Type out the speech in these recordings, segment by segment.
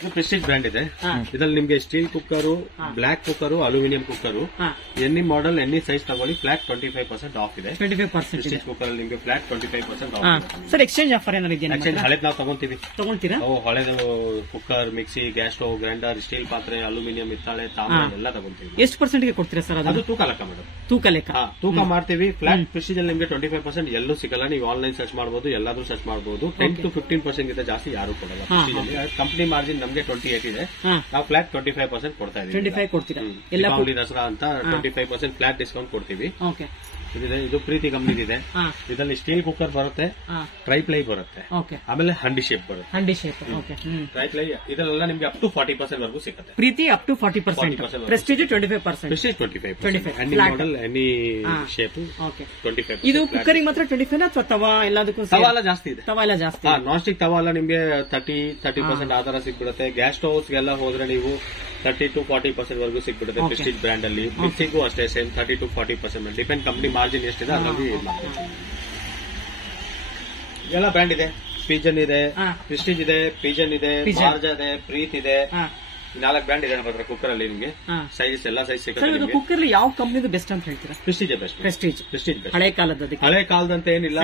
ಇದು Prestige brand ಇದೆ. ಇದ್ರಲ್ಲಿ ನಿಮ್ಗೆ steel cooker, black cooker, aluminium cooker, any model any size ತಗೊಳ್ಳಿ ಫ್ಲಾಟ್ 25% ಆಫ್ ಇದೆ. 25% ಪ್ರೆಸ್ಟೀಜ್ ಕುಕ್ಕರ್ ಅಲ್ಲಿ ನಿಮ್ಗೆ ಫ್ಲಾಟ್ 25% ಆಫ್ ಇದೆ. ಸರ್ ಎಕ್ಸ್ಚೇಂಜ್ ಆಫರ್ ಏನಾದ್ರು ಇದೆಯಾ? ಎಕ್ಸ್ಚೇಂಜ್ ಹಳೆದ್ ನಾವು ತಗೊಂತೀರಾ? ಹಳೆದು cooker, mixie, gas stove, grinder, steel ಪಾತ್ರೆ, ಅಲ್ಯೂಮಿನಿಯಂ, ಹಿತ್ತಾಳೆ, ತಾಮ್ರ ಎಲ್ಲ ತಗೊಂತೀವಿ. ಎಷ್ಟು ಪರ್ಸೆಂಟ್ ಗೆ ಕೊಡ್ತೀರಾ ಸರ್? ಅದು ತೂಕ ಲೆಕ್ಕ ಮೇಡಮ್. ತೂಕ ಲೆಕ್ಕ ತೂಕ ಮಾಡ್ತೀವಿ. ಫ್ಲಾಟ್ ಪ್ರೆಸ್ಟೀಜ್ ಅಲ್ಲಿ ನಿಮ್ಗೆ 25% ಎಲ್ಲೂ ಸಿಗಲ್ಲ. ನೀವು ಆನ್ಲೈನ್ ಸರ್ಚ್ ಮಾಡಬಹುದು, ಎಲ್ಲಾದ್ರೂ ಸರ್ಚ್ ಮಾಡಬಹುದು. 10 to 15% ಗಿಂತ ಜಾಸ್ತಿ ಯಾರು ಕೊಡಲ್ಲ. ಕಂಪನಿ ಮಾರ್ಜಿನ್ ನಮ್ಗೆ 28 ಇದೆ. ನಾವು ಫ್ಲಾಟ್ 25% ಕೊಡ್ತಾ ಇದೀವಿ. 25 ಕೊಡ್ತೀರಾ? ದೀಪಾವಳಿ ದಸರಾ ಅಂತ 25% ಫ್ಲಾಟ್ ಡಿಸ್ಕೌಂಟ್ ಕೊಡ್ತೀವಿ. ಇದು ಪ್ರೀತಿ ಕಂಪನಿ ಇದೆ. ಇದರಲ್ಲಿ ಸ್ಟೀಲ್ ಕುಕ್ಕರ್ ಬರುತ್ತೆ, ಟ್ರೈ ಪ್ಲೈ ಬರುತ್ತೆ, ಆಮೇಲೆ ಹಂಡಿ ಶೇಪ್ ಬರುತ್ತೆ. ಟ್ರೈ ಪ್ಲೈ ಇದೆಲ್ಲ ನಿಮ್ಗೆ ಅಪ್ ಟು 40% ವರೆಗೂ ಸಿಗುತ್ತೆ. Preethi up to 40%, Prestige 25%, Prestige 25%, any model any shape 25%. ಇದು ಕುಕ್ಕರಿಗೆ ಮಾತ್ರ 25 ಅಥವಾ ತವಾ ಎಲ್ಲದಕ್ಕೂ? ತವಾ ಎಲ್ಲ ಜಾಸ್ತಿ ಇದೆ. ತವಾ ಎಲ್ಲ ಜಾಸ್ತಿ. ನಾನ್ ಸ್ಟಿಕ್ ತವಾ ಎಲ್ಲ ನಿಮ್ಗೆ 30% ಆಧಾರ ಸಿಗ್ಬಿಡುತ್ತೆ. ಗ್ಯಾಸ್ ಸ್ಟವ್ಸ್ ಗೆಲ್ಲ ಹೋದ್ರೆ ನೀವು 30 to 40% ವರೆಗೂ ಸಿಗ್ಬಿಡುತ್ತೆ ಪ್ರೆಸ್ಟೀಜ್ ಬ್ರ್ಯಾಂಡ್ ಅಲ್ಲಿ. ಮಿಕ್ಸಿಗೂ ಅಷ್ಟೇ same 30 to 40%. Depend company margin ಎಷ್ಟಿದೆ ಅದರಲ್ಲಿ ಎಲ್ಲ ಬ್ರ್ಯಾಂಡ್ ಇದೆ. ಪಿಜನ್ ಇದೆ, ಪ್ರೆಸ್ಟೀಜ್ ಇದೆ, ಪಿಜನ್ ಇದೆ, ಮಾರ್ಜಾ ಇದೆ, ಪ್ರೀತ್ ಇದೆ. 4 ಬ್ರ್ಯಾಂಡ್ ಇದೆ ನಮ್ಮ ಹತ್ರ ಕುಕ್ಕರ್ ಅಲ್ಲಿ. ನಿಮಗೆ ಸೈಜಸ್ ಎಲ್ಲ ಸೈಜ್ ಸಿಗುತ್ತೆ. ಕುಕ್ಕರ್ ಯಾವ ಕಂಪನಿ ಬೆಸ್ಟ್ ಅಂತ ಹೇಳ್ತೀರಾ? Prestige best. Prestige best. ಹಳೆ ಕಾಲದಂತ ಏನಿಲ್ಲ.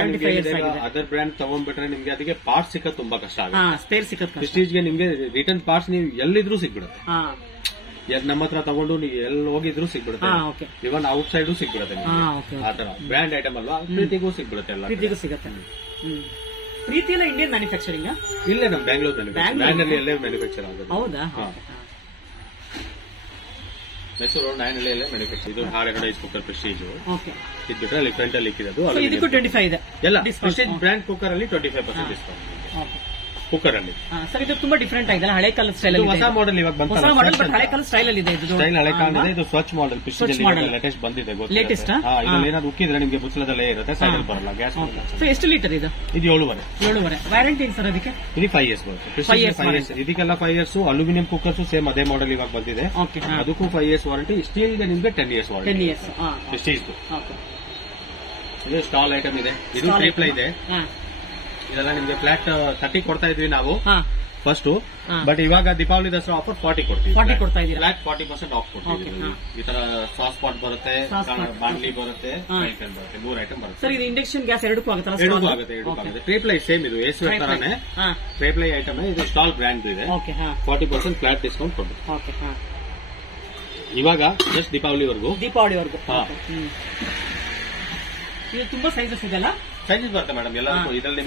ಅದರ್ ಬ್ರ್ಯಾಂಡ್ ತಗೊಂಡ್ಬಿಟ್ರೆ ನಿಮ್ಗೆ ಅದಕ್ಕೆ ಪಾರ್ಟ್ ಸಿಕ್ಕ ತುಂಬಾ ಕಷ್ಟ ಆಗುತ್ತೆ. ಪ್ರೆಸ್ಟೀಜ್ಗೆ ನಿಮ್ಗೆ ರಿಟರ್ನ್ ಪಾರ್ಟ್ಸ್ ನೀವು ಎಲ್ಲಿದ್ರು ಸಿಗ್ಬಿಡುತ್ತೆ. ನಮ್ಮ ಹತ್ರ ತಗೊಂಡು ನೀವು ಎಲ್ಲಿ ಹೋಗಿದ್ರು ಸಿಗ್ಬಿಡುತ್ತೆ. ಇವನ್ ಔಟ್ ಸೈಡ್ ಸಿಗ್ಬಿಡುತ್ತೆ. ಆತರ ಬ್ರ್ಯಾಂಡ್ ಐಟಮ್ ಅಲ್ವಾ, ಪ್ರೀತಿಗೂ ಸಿಗ್ಬಿಡುತ್ತೆ. ಎಲ್ಲ ಪ್ರೀತಿಗೂ ಸಿಗುತ್ತೆ. ಪ್ರೀತಿ ಎಲ್ಲ ಇಂಡಿಯನ್ ಮ್ಯಾನುಫ್ಯಾಕ್ಚರಿಂಗ್ ಇಲ್ಲೇ ನಮ್ ಬ್ಯಾಂಗ್ಳೂರ್ ಎಲ್ಲೇ ಮ್ಯಾನುಫ್ಯಾಕ್ಚರ್ ಆಗುತ್ತೆ. ಹೌದಾ? ಮೈಸೂರು 9 ಅಲ್ಲೇ ಮ್ಯಾನುಫ್ಯಾಕ್ಚರ್. ಇದು ಹಾರ್ಡ್ ಕುಕ್ಕರ್ ಪ್ರೆಸ್ಟೀಜ್. ಇದು ಬಿಟ್ರೆ ಅಲ್ಲಿ ಫ್ರಂಟ್ ಅಲ್ಲಿ ಇಕ್ಕಿರೋದು. ಇದಕ್ಕೂ 25 ಇದೆ. ಎಲ್ಲ ಪ್ರೆಸ್ಟೀಜ್ ಬ್ರ್ಯಾಂಡ್ ಕುಕ್ಕರ್ ಅಲ್ಲಿ 25% ಡಿಸ್ಕೌಂಟ್. ಕುಕ್ಕರ್ ಅಲ್ಲಿ ಸರ್ ಇದು ತುಂಬಾ ಡಿಫರೆಂಟ್ ಆಗಿದೆ. ಹಳೆ ಕಾಲದ ಸ್ಟೈಲ್ ಅಲ್ಲಿ ಹೊಸ ಮಾಡೆಲ್ ಇವಾಗ ಬಂತು. ಹೊಸ ಮಾಡೆಲ್ ಬಟ್ ಹಳೆ ಕಾಲದ ಸ್ಟೈಲ್ ಅಲ್ಲಿ ಇದೆ. ಇದು ಸ್ಟೈಲ್ ಹಳೆ ಕಾಲದ ಇದು ಸ್ವಚ್ಛ ಮಾಡೆಲ್. ಪ್ರೆಸ್ಟೀಜ್ ಲೇಟೆಸ್ಟ್ ಬಂದಿದೆ. ಲೇಟೆಸ್ಟ್ ಇದರಲ್ಲಿ ಏನಾದ್ರು ಉಕ್ಕಿದ್ರೆ ನಿಮಗೆ ಬುಚ್ಚಲದಲ್ಲೇ ಇರುತ್ತೆ, ಸೈಡ್ ಅಲ್ಲಿ ಬರಲ್ಲ. ಗ್ಯಾಸ್ ಸೊ ಎಷ್ಟು ಲೀಟರ್ ಇದು? ಇದು 7.5. ವ್ಯಾರಂಟಿ ಏನು ಸರ್ ಅದಕ್ಕೆ? ಇದು 5 years ಬರುತ್ತೆ. 5 years. ಇದಕ್ಕೆಲ್ಲ 5 years. ಅಲ್ಯೂಮಿನಿಯಂ ಕುಕ್ಕರ್ಸ್ ಸೇಮ್ ಅದೇ ಮಾಡೆಲ್ ಇವಾಗ ಬಂದಿದೆ. ಅದಕ್ಕೂ 5 years ವಾರಂಟಿ. ಸ್ಟೀಲ್ ಗೆ ನಿಮ್ಗೆ 10 years ವಾರಂಟಿ. 10 years Prestige. ಇದು ಸ್ಟಾಲ್ ಐಟಮ್ ಇದೆ. ಇದು ಟ್ರಿಪ್ಲೈ ಇದೆ. ಇದೆಲ್ಲ ನಿಮ್ಗೆ ಫ್ಲಾಟ್ 30 ಕೊಡ್ತಾ ಇದ್ವಿ ನಾವು ಫಸ್ಟ್. ಬಟ್ ಇವಾಗ ದೀಪಾವಳಿ ದಸರಾ ಆಫರ್ 40 ಕೊಡ್ತೀವಿ. 40 ಕೊಡ್ತಾ ಇದೀವಿ. ಫ್ಲಾಟ್ 40% ಆಫ್ ಕೊಡ್ತೀವಿ. ಈ ತರ ಸಾಸ್ ಪಾಟ್ ಬರುತ್ತೆ, ಬಾಂಡ್ಲಿ ಬರುತ್ತೆ, ಬರುತ್ತೆ, 3 ಐಟಮ್ ಬರುತ್ತೆ. ಸರ್ ಇದು ಇಂಡಕ್ಷನ್ ಗ್ಯಾಸ್ ಎರಡಕ್ಕೂ ಆಗುತ್ತಲ್ಲ? ಎರಡಕ್ಕೂ ಆಗುತ್ತೆ. ಟ್ರಿಪ್ಲೈ ಸೇಮ್ ಇದು ಏಸ್ವೇರ್ ತರಾನೇ ಟ್ರಿಪ್ಲೈ ಐಟಮ್. ಇದು ಸ್ಟಾಲ್ ಬ್ರ್ಯಾಂಡ್ ಇದೆ. 40% ಫ್ಲಾಟ್ ಡಿಸ್ಕೌಂಟ್ ಕೊಡ್ತೀವಿ ಇವಾಗ ಜಸ್ಟ್ ದೀಪಾವಳಿವರೆಗೂ. ಇದು ತುಂಬಾ ಸೈಜಸ್ ಇದೆಲ್ಲ ಸೈಜಸ್ ಬರುತ್ತೆ ಮೇಡಮ್. ಎಲ್ಲ ಇದರಲ್ಲಿ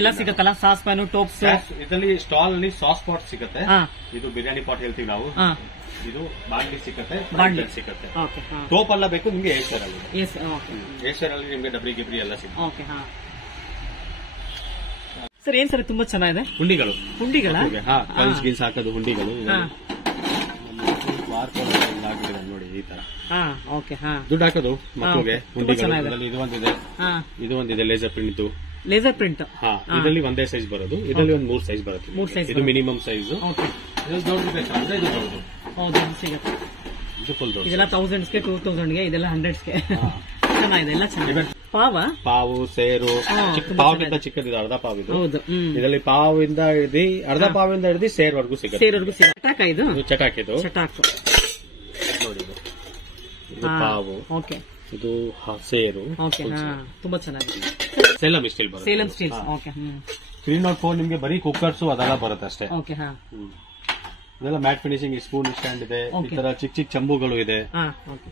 ಎಲ್ಲ ಸಿಗುತ್ತಲ್ಲ? ಸಾಸ್ ಪ್ಯಾನ್, ಟೋಪ್ಸ್. ಇದರಲ್ಲಿ ಸ್ಟಾಲ್ ಅಲ್ಲಿ ಸಾಸ್ ಪಾಟ್ ಸಿಗುತ್ತೆ. ಇದು ಬಿರಿಯಾನಿ ಪಾಟ್ ಹೇಳ್ತೀವಿ ನಾವು. ಇದು ಬಾಂಡ್ಲಿ ಸಿಗುತ್ತೆ, ಸಿಗುತ್ತೆ. ಟೋಪ್ ಎಲ್ಲ ಬೇಕು ನಿಮ್ಗೆ ಏಷ್ಯರ್ ಅಲ್ಲಿ. ಏಷ್ಯರ್ ಅಲ್ಲಿ ನಿಮ್ಗೆ ಡಬ್ರಿ ಗಿಬ್ರಿ ಎಲ್ಲ ಸಿಗುತ್ತೆ. ಸರ್ ಏನ್ ಸರ್ ತುಂಬಾ ಚೆನ್ನಾಗಿದೆ. ಹುಂಡಿಗಳು ಗೀಲ್ಸ್ ಹಾಕೋದು ಹುಂಡಿಗಳು. ನೋಡಿ ಈ ತರ ದುಡ್ಡು ಹಾಕೋದು ಮಕ್ಕಳಿಗೆ ಹುಂಡಿಗಳು. ಇದು ಒಂದಿದೆ ಲೇಸರ್ ಪ್ರಿಂಟ್. ಇದರಲ್ಲಿ ಒಂದೇ ಸೈಜ್ ಬರೋದು. ಇದರಲ್ಲಿ ಒಂದು 3 ಸೈಜ್ ಬರುತ್ತೆ. ಇದು ಮಿನಿಮಮ್ ಸೈಜ್. ಇದೆಲ್ಲ 1000ಗೆ 2000ಗೆ, ಇದೆಲ್ಲ 100ಗೆ. ಚೆನ್ನಾಗಿದೆ, ಎಲ್ಲ ಚೆನ್ನಾಗಿದೆ. ಪಾವು ಸೇರು ಪಾವ್ಗಿಂತ ಚಿಕ್ಕದಿದೆ. ಅರ್ಧ ಪಾವ್ ಇದು. ಇದರಲ್ಲಿ ಪಾವಿಂದ ಹಿಡಿದು ಅರ್ಧ ಪಾವಿಂದ ಹಿಡಿದು ಸೇರ್ವರೆಗೂ ಸಿಗುತ್ತೆ. ಇದು ಚಟಾಕ್. ಇದು ನೋಡಿ, ಇದು ಪಾವು, ಇದು ಸೇರು. ತುಂಬಾ ಚೆನ್ನಾಗಿದೆ. ಸೇಲಂ ಸ್ಟೀಲ್ ಬರುತ್ತೆ. 304 ನಿಮ್ಗೆ ಬರೀ ಕುಕ್ಕರ್ಸ್ ಅದೆಲ್ಲ ಬರುತ್ತೆ ಅಷ್ಟೇ. ಇದೆಲ್ಲ ಮ್ಯಾಟ್ ಫಿನಿಶಿಂಗ್ ಸ್ಪೂನ್ ಸ್ಟ್ಯಾಂಡ್ ಇದೆ. ಈ ತರ ಚಿಕ್ಕ ಚಂಬುಗಳು ಇದೆ.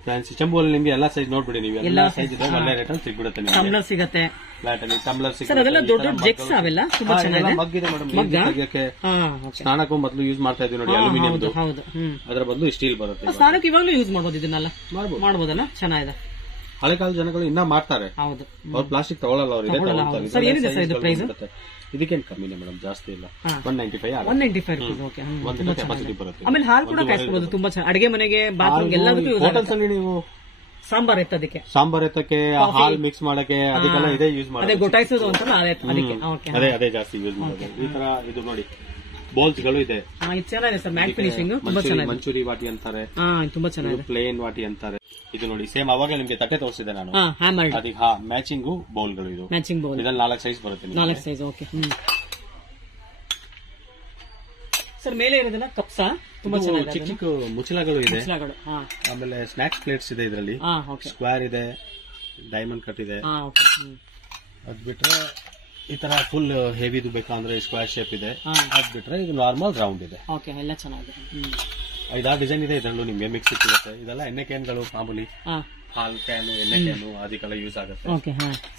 ಫ್ಯಾನ್ಸಿ ಚಂಬುಗಳಲ್ಲಿ ನಿಮ್ಗೆ ಎಲ್ಲಾ ಸೈಜ್ ನೋಡ್ಬಿಡಿ ನೀವು. ಎಲ್ಲಾ ಸೈಜ್ ಇದೆ, ಒಳ್ಳೆ ರೇಟ್ ಅಲ್ಲಿ ಸಿಗ್ಬಿಡುತ್ತೆ. ಟಮ್ಲರ್ ಸಿಗುತ್ತೆ ಫ್ಲಾಟ್ ಅಲ್ಲಿ. ಟಮ್ಲರ್ ಸಿಗುತ್ತೆ. ಅದೆಲ್ಲ ದೊಡ್ಡ ಜೆಗ್ಸ್ ಅವೆಲ್ಲ ತುಂಬಾ ಚೆನ್ನಾಗಿದೆ. ಮಗ್ ಇದೆ ಮೇಡಮ್. ಸ್ನಾನಕ್ಕೂ ಮೊದಲು ಯೂಸ್ ಮಾಡ್ತಾ ಇದ್ವಿ ನೋಡಿ, ಅಲ್ಯೂಮಿನಿಯಂ. ಅದರ ಬದಲು ಸ್ಟೀಲ್ ಬರುತ್ತೆ. ಸ್ನಾನಕ್ಕೆ ಇವಾಗಲೂ ಯೂಸ್ ಮಾಡಬಹುದು. ಇದನ್ನೆಲ್ಲ ಮಾಡಬಹುದಲ್ಲ? ಚೆನ್ನಾಗಿದೆ. ಹಳೆ ಕಾಲದ ಜನಗಳು ಇನ್ನ ಮಾಡ್ತಾರೆ. ಅವ್ರು ಪ್ಲಾಸ್ಟಿಕ್ ತಗೊಳ್ಳಲ್ಲ. ಅವ್ರು ಸರ್ ಏನಿದೆ ಸರ್ ಇದು ಪ್ರೈಸ್? ಇದಕ್ಕೇನು ಕಮ್ಮಿನೇ ಮೇಡಮ್, ಜಾಸ್ತಿ ಇಲ್ಲ. 195 ಕೆಪಾಸಿಟಿ ಬರುತ್ತೆ. ಆಮೇಲೆ ಹಾಲು ಕೂಡ ಕಾಯಿಸಬಹುದು. ತುಂಬಾ ಚೆನ್ನಾಗಿ ಅಡಿಗೆ ಮನೆಗೆ, ಬಾತ್ರೂಮ್ ಎಲ್ಲದಕ್ಕೂ. ಹೋಟೆಲ್ಸ್ ಅಲ್ಲಿ ನೀವು ಸಾಂಬಾರ್ ಎತ್ತಕ್ಕೆ, ಹಾಲ್ ಮಿಕ್ಸ್ ಮಾಡಕ್ಕೆ ಅದಕ್ಕೆಲ್ಲ ಇದೇ ಯೂಸ್ ಮಾಡಿ. ಅದೇ ಗೊತ್ತಾಯಿಸೋದು ಅಂತ ಅದೇ ಜಾಸ್ತಿ ಯೂಸ್ ಮಾಡೋದು. ಈ ತರ ಇದು ನೋಡಿ ಬೌಲ್ಸ್ ಗಳು ಇದೆ. ಚೆನ್ನಾಗಿದೆ ಸರ್. ಮ್ಯಾಟ್ ಫಿನಿಶಿಂಗ್ ತುಂಬಾ ಚೆನ್ನಾಗಿದೆ. ಮಂಚೂರಿ ವಾಟಿ ಅಂತಾರೆ, ತುಂಬಾ ಚೆನ್ನಾಗಿದೆ. ಪ್ಲೇನ್ ವಾಟಿ ಅಂತಾರೆ. ಇದು ನೋಡಿ ಸೇಮ್ ಅವಾಗಲೇ ನಿಮ್ಗೆ ತಟ್ಟೆ ತೋರಿಸಿದೆ ನಾನು. ಅದಕ್ಕೆ ಮ್ಯಾಚಿಂಗ್ ಬೌಲ್ಗಳು. ಇದು ಮ್ಯಾಚಿಂಗ್ ಬೌಲ್. ಇದ್ರಲ್ಲಿ 4 ಸೈಜ್ ಬರುತ್ತೆ. 4 ಸೈಜ್. ಓಕೆ. ಸರ್ ಮೇಲೆ ಇರೋದನ್ನ ಕಪ್ಸಾ ತುಂಬಾ ಚೆನ್ನಾಗಿದೆ. ಚಿಕ್ಕ ಚಿಕ್ಕ ಮುಚ್ಚಳಗಳು ಇದೆ, ಮುಚ್ಚಳಗಳು. ಆಮೇಲೆ ಸ್ನಾಕ್ಸ್ ಪ್ಲೇಟ್ಸ್ ಇದೆ ಇದರಲ್ಲಿ. ಸ್ಕ್ವೇರ್ ಇದೆ, ಡೈಮಂಡ್ ಕಟ್ ಇದೆ. ಅದ್ ಬಿಟ್ರೆ ಈ ತರ ಫುಲ್ ಹೆವಿದು ಬೇಕಂದ್ರೆ ಸ್ಕ್ವೇರ್ ಶೇಪ್ ಇದೆ. ಅದ್ ಬಿಟ್ರೆ ಇದು ನಾರ್ಮಲ್ ರೌಂಡ್ ಇದೆ. ಎಲ್ಲ ಚೆನ್ನಾಗಿದೆ. 5-6 ಡಿಸೈನ್ ಇದೆ ಇದರಲ್ಲೂ ನಿಮ್ಗೆ ಮಿಕ್ಸ್ ಸಿಗುತ್ತೆ. ಇದೆಲ್ಲ ಎಣ್ಣೆ ಕ್ಯಾನ್ಗಳು, ಮಾಮೂಲಿ ಹಾಲ್ ಕ್ಯಾನ್, ಎಣ್ಣೆ ಕ್ಯಾನು ಅದಕ್ಕೆಲ್ಲ ಯೂಸ್ ಆಗುತ್ತೆ.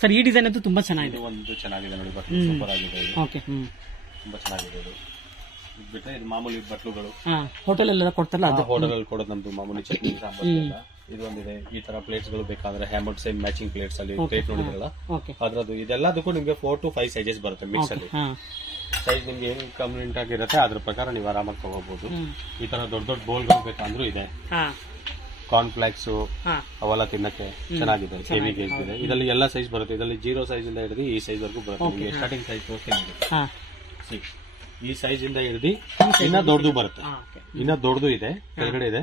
ಸರ್ ಈ ಡಿಸೈನ್ ಅಂತೂ ತುಂಬಾ ಚೆನ್ನಾಗಿದೆ. ಒಂದು ಚೆನ್ನಾಗಿದೆ ನೋಡಿ, ಬಟ್ಲು ಸೂಪರ್ ಆಗಿದೆ ಇದು. ತುಂಬಾ ಚೆನ್ನಾಗಿದೆ ಇದು. ಬಿಟ್ರೆ ಇದು ಮಾಮೂಲಿ ಬಟ್ಲುಗಳು ಹೋಟೆಲ್ ಎಲ್ಲ ಕೊಡ್ತಾರಲ್ಲ, ಅದು ಹೋಟೆಲ್ ಅಲ್ಲಿ ಕೊಡೋದು ನಮ್ದು ಮಾಮೂಲಿ ಚಟ್ನಿ ಸಾಂಬಾರ್ ಎಲ್ಲ. ಇದೊಂದಿದೆ. ಈ ತರ ಪ್ಲೇಟ್ಸ್ ಗಳು ಬೇಕಾದ್ರೆ ಹ್ಯಾಮರ್ಡ್ ಸೇಮ್ ಮ್ಯಾಚಿಂಗ್ ಪ್ಲೇಟ್ಸ್ ಅಲ್ಲಿ ಪ್ಲೇಟ್ ನೋಡಿದ್ರಲ್ಲ ಅದ್ರದ್ದು. ಇದೆಲ್ಲದಕ್ಕೂ ನಿಮ್ಗೆ 4 to 5 ಸೈಜಸ್ ಬರುತ್ತೆ ಮಿಕ್ಸ್ ಅಲ್ಲಿ. ಸೈಜ್ ನಿಮ್ಗೆ ಏನ್ ಕನ್ವೀನಿಯಂಟ್ ಆಗಿರುತ್ತೆ ಅದ್ರ ಪ್ರಕಾರ ನೀವು ಆರಾಮಾಗಿ ತಗೋಬಹುದು. ಈ ತರ ದೊಡ್ಡ ದೊಡ್ಡ ಬೋಲ್ಗಳು ಬೇಕಂದ್ರೂ ಇದೆ. ಕಾರ್ನ್ ಫ್ಲಾಕ್ಸ್ ಅವೆಲ್ಲ ತಿನ್ನಕ್ಕೆ ಚೆನ್ನಾಗಿದೆ. ಹೆವಿ ಗೇಜ್ ಇದೆ. ಇದರಲ್ಲಿ ಎಲ್ಲ ಸೈಜ್ ಬರುತ್ತೆ. ಇದರಲ್ಲಿ 0 ಸೈಜ್ ಇಂದ ಹಿಡಿದು ಈ ಸೈಜ್ ವರ್ಗೂ ಬರುತ್ತೆ. ನಿಮಗೆ ಸ್ಟಾರ್ಟಿಂಗ್ ಸೈಜ್ ತೋರಿಸ್ತೀನಿ. ಈ ಸೈಜ್ ಇಂದ ಹಿಡಿದು ಇನ್ನ ದೊಡ್ಡದು ಬರುತ್ತೆ. ಇನ್ನ ದೊಡ್ಡದು ಇದೆ, ಕೆಳಗಡೆ ಇದೆ,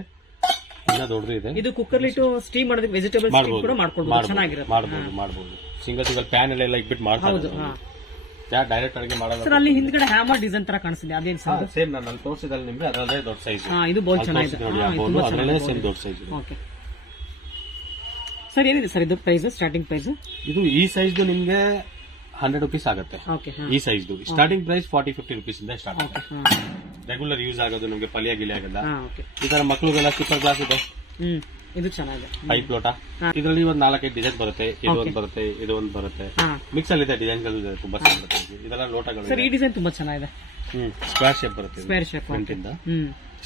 ಇನ್ನ ದೊಡ್ಡದು ಇದೆ. ಇದು ಕುಕ್ಕರ್ ಇಟ್ಟು ಸ್ಟೀಮ್ ಮಾಡೋದಕ್ಕೆ ವೆಜಿಟೇಬಲ್ಸ್ ಕೂಡ ಮಾಡಬಹುದು. ಸಿಂಗಲ್ ಪ್ಯಾನ್ ಎಲ್ಲ ಇಟ್ಬಿಟ್ಟು ಮಾಡ್ಬೋದು. ಡೈರೆಕ್ಟ್ ಅಡಿಗೆ ಮಾಡೋದು. ಸರ್ ಅಲ್ಲಿ ಹಿಂದ್ಗಡೆ ಹ್ಯಾಮರ್ ಡಿಸೈನ್ ತರ ಕಾಣಿಸ್ತಿದೆ, ಅದೇನ್ ಸರ್? ಸೇಮ್ ನಾನು ತೋರಿಸಿದಲ್ಲಿ ನಿಮ್ಗೆ ಅದರಲ್ಲೇ ದೊಡ್ಡ ಸೈಜ್. ಇದು ಬೋಲ್ ಚೆನ್ನಾಗಿದೆ ನೋಡಿ, ಅದರಲ್ಲೇ ಸೇಮ್ ದೊಡ್ಡ ಸೈಜ್. ಓಕೆ ಸರ್, ಏನಿದೆ ಸರ್ ಇದು ಪ್ರೈಸ್? ಸ್ಟಾರ್ಟಿಂಗ್ ಪ್ರೈಸ್ ಇದು ಈ ಸೈಜ್ ನಿಮ್ಗೆ 100 rupees ಆಗುತ್ತೆ. ಈ ಸೈಜ್ ಸ್ಟಾರ್ಟಿಂಗ್ ಪ್ರೈಸ್ 40-50 rupees ಇಂದ ಸ್ಟಾರ್ಟ್ ಆಗುತ್ತೆ. ರೆಗ್ಯುಲರ್ ಯೂಸ್ ಆಗೋದು ನಿಮ್ಗೆ ಪಲ್ಯ ಗಿಲಿ ಆಗಲ್ಲ. ಈ ತರ ಮಕ್ಳಿಗೆಲ್ಲ ಸೂಪರ್ ಗ್ಲಾಸ್ ಇದೆ. ಇದು ಚೆನ್ನಾಗಿದೆ. ಪೈಪ್ ಲೋಟ. ಇದರಲ್ಲಿ ಒಂದು 4-5 ಡಿಸೈನ್ ಬರುತ್ತೆ. ಇದೊಂದು ಬರುತ್ತೆ, ಇದೊಂದು ಬರುತ್ತೆ. ಮಿಕ್ಸ್ ಅಲ್ಲಿ ಇದೆ ಡಿಸೈನ್ಗಳು ತುಂಬಾ ಚೆನ್ನಾಗಿದೆ. ಇದೆಲ್ಲ ಲೋಟಗಳು. ಸರ್ ಈ ಡಿಸೈನ್ ತುಂಬಾ ಚೆನ್ನಾಗಿದೆ. ಸ್ಕ್ವೇರ್ ಶೇಪ್ ಬರುತ್ತೆ. ಸ್ಕ್ವೇರ್ ಶೇಪ್ ಫ್ರಂಟಿಂದ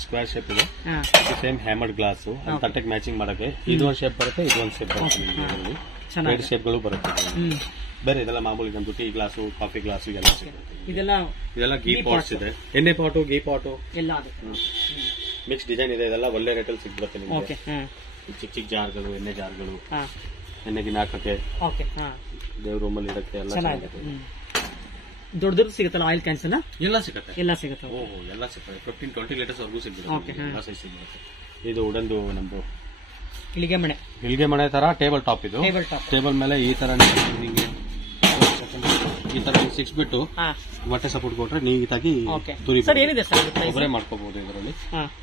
ಸ್ಕ್ವೇರ್ ಶೇಪ್ ಇದೆ. ಸೇಮ್ ಹ್ಯಾಮರ್ಡ್ ಗ್ಲಾಸ್ ತಟ್ಟೆಗೆ ಮ್ಯಾಚಿಂಗ್ ಮಾಡಕ್ಕೆ ಇದೊಂದು ಶೇಪ್ ಬರುತ್ತೆ, ಇದೊಂದು ಶೇಪ್ ಬರುತ್ತೆ. ಎರಡು ಶೇಪ್ಗಳು ಬರುತ್ತೆ. ಬೇರೆ ಇದೆಲ್ಲ ಮಾಮೂಲಿ ನಮ್ದು ಟೀ ಗ್ಲಾಸು, ಕಾಫಿ ಗ್ಲಾಸು ಎಲ್ಲ ಸಿಗುತ್ತೆ. ಇದೆಲ್ಲ ಗೀ ಪಾಟ್ಸ್ ಇದೆ. ಎಣ್ಣೆ ಪಾಟು, ಗೀ ಪಾಟು ಎಲ್ಲ ಮಿಕ್ಸ್ ಡಿಸೈನ್ ಇದೆ. ಇದೆಲ್ಲ ಒಳ್ಳೆ ರೇಟಲ್ಲಿ ಸಿಗ್ಬಿಡುತ್ತೆ ನಿಮಗೆ. ಚಿಕ್ಕ ಚಿಕ್ಕ ಜಾರ್ಗಳು, ಎಣ್ಣೆ ಜಾರ್ಗಳು, ಎಣ್ಣೆಗಿನ ಹಾಕಕ್ಕೆ, ದೇವ್ರ ರೂಮಲ್ಲಿ ಇಡಕ್ಕೆ ಎಲ್ಲ ಚೆನ್ನಾಗಿದೆ. ದೊಡ್ಡ ಸಿಗುತ್ತಲ್ಲ ಆಯಿಲ್ ಕ್ಯಾನ್ಸ್ ಎಲ್ಲ ಸಿಗುತ್ತೆ. ಎಲ್ಲ ಸಿಗುತ್ತೆ. ಎಲ್ಲ ಸಿಗುತ್ತೆ. 15-20 ಲೀಟರ್ಸ್ ವರ್ಗೂ ಸಿಗುತ್ತೆ. ಎಲ್ಲ ಸೈಜ್ ಸಿಗುತ್ತೆ. ಇದು ಉಡನ್ದು ನಮ್ದು ಇಳಿಗೆ ಮನೆ ತರ ಟೇಬಲ್ ಟಾಪ್. ಇದು ಟೇಬಲ್ ಮೇಲೆ ಈ ತರ ಈ ತರ ಸಿಕ್ಸ್ಬಿಟ್ಟು ಮೊಟ್ಟೆ ಸಪೋರ್ಟ್ ಕೊಟ್ರೆ ನೀಟಾಗಿ ತುರಿ ಒಬ್ಬರೇ ಮಾಡ್ಕೋಬಹುದು. ಇದರಲ್ಲಿ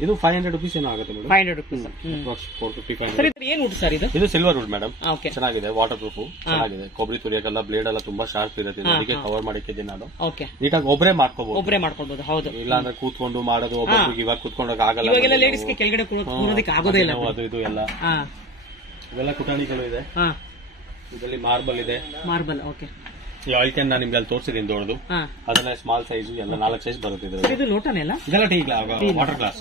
ಇದು 500 rupees ಏನೋ ಆಗುತ್ತೆ ಮೇಡಮ್. 500 rupees. 450-500. ಏನು ವುಡ್ ಸರ್ ಇದು? ಇದು ಸಿಲ್ವರ್ ವುಡ್ ಮೇಡಮ್. ಚೆನ್ನಾಗಿದೆ, ವಾಟರ್ ಪ್ರೂಫ್ ಚೆನ್ನಾಗಿದೆ. ಕೊಬ್ಬರಿ ತುರಿಯಕ್ಕೆಲ್ಲ ಬ್ಲೇಡ್ ಎಲ್ಲ ತುಂಬಾ ಶಾರ್ಪ್ ಇರುತ್ತೆ. ಅದಕ್ಕೆ ಕವರ್ ಮಾಡಿಕ್ಕೆ ನಾನು ನೀಟಾಗಿ ಒಬ್ಬರೇ ಮಾಡ್ಕೋಬಹುದು. ಹೌದು. ಇಲ್ಲ ಅಂದ್ರೆ ಕೂತ್ಕೊಂಡು ಮಾಡೋದು ಒಬ್ಬೊಬ್ರಿಗೆ ಇವಾಗ ಕೂತ್ಕೊಂಡೋಗ ಆಗಲ್ಲ. ಲೇಡೀಸ್ಗೆ ಕೆಳಗಡೆ ಕೂರೋದಕ್ಕೆ ಆಗೋದೇ ಇಲ್ಲ. ಅದು ಇದು ಎಲ್ಲ ಇವೆಲ್ಲ ಕುಟಾಣಿಗಳು ಇದೆ. ಇದರಲ್ಲಿ ಮಾರ್ಬಲ್ ಇದೆ. Marble okay. ಈ ಆಯಿಲ್ ಕ್ಯಾನ್ ನಾನು ನಿಮ್ಗೆ ಅಲ್ಲಿ ತೋರಿಸಿದ್ದೀನಿ ದೊಡ್ಡದು. ಅದನ್ನ ಸ್ಮಾಲ್ ಸೈಜ್ ಎಲ್ಲ 4 ಸೈಜ್ ಬರುತ್ತೆ. ಇದು ಲೋಟನೇ ಅಲ್ಲ? ಇದೆಲ್ಲ ಟೀ ವಾಟರ್ ಗ್ಲಾಸ್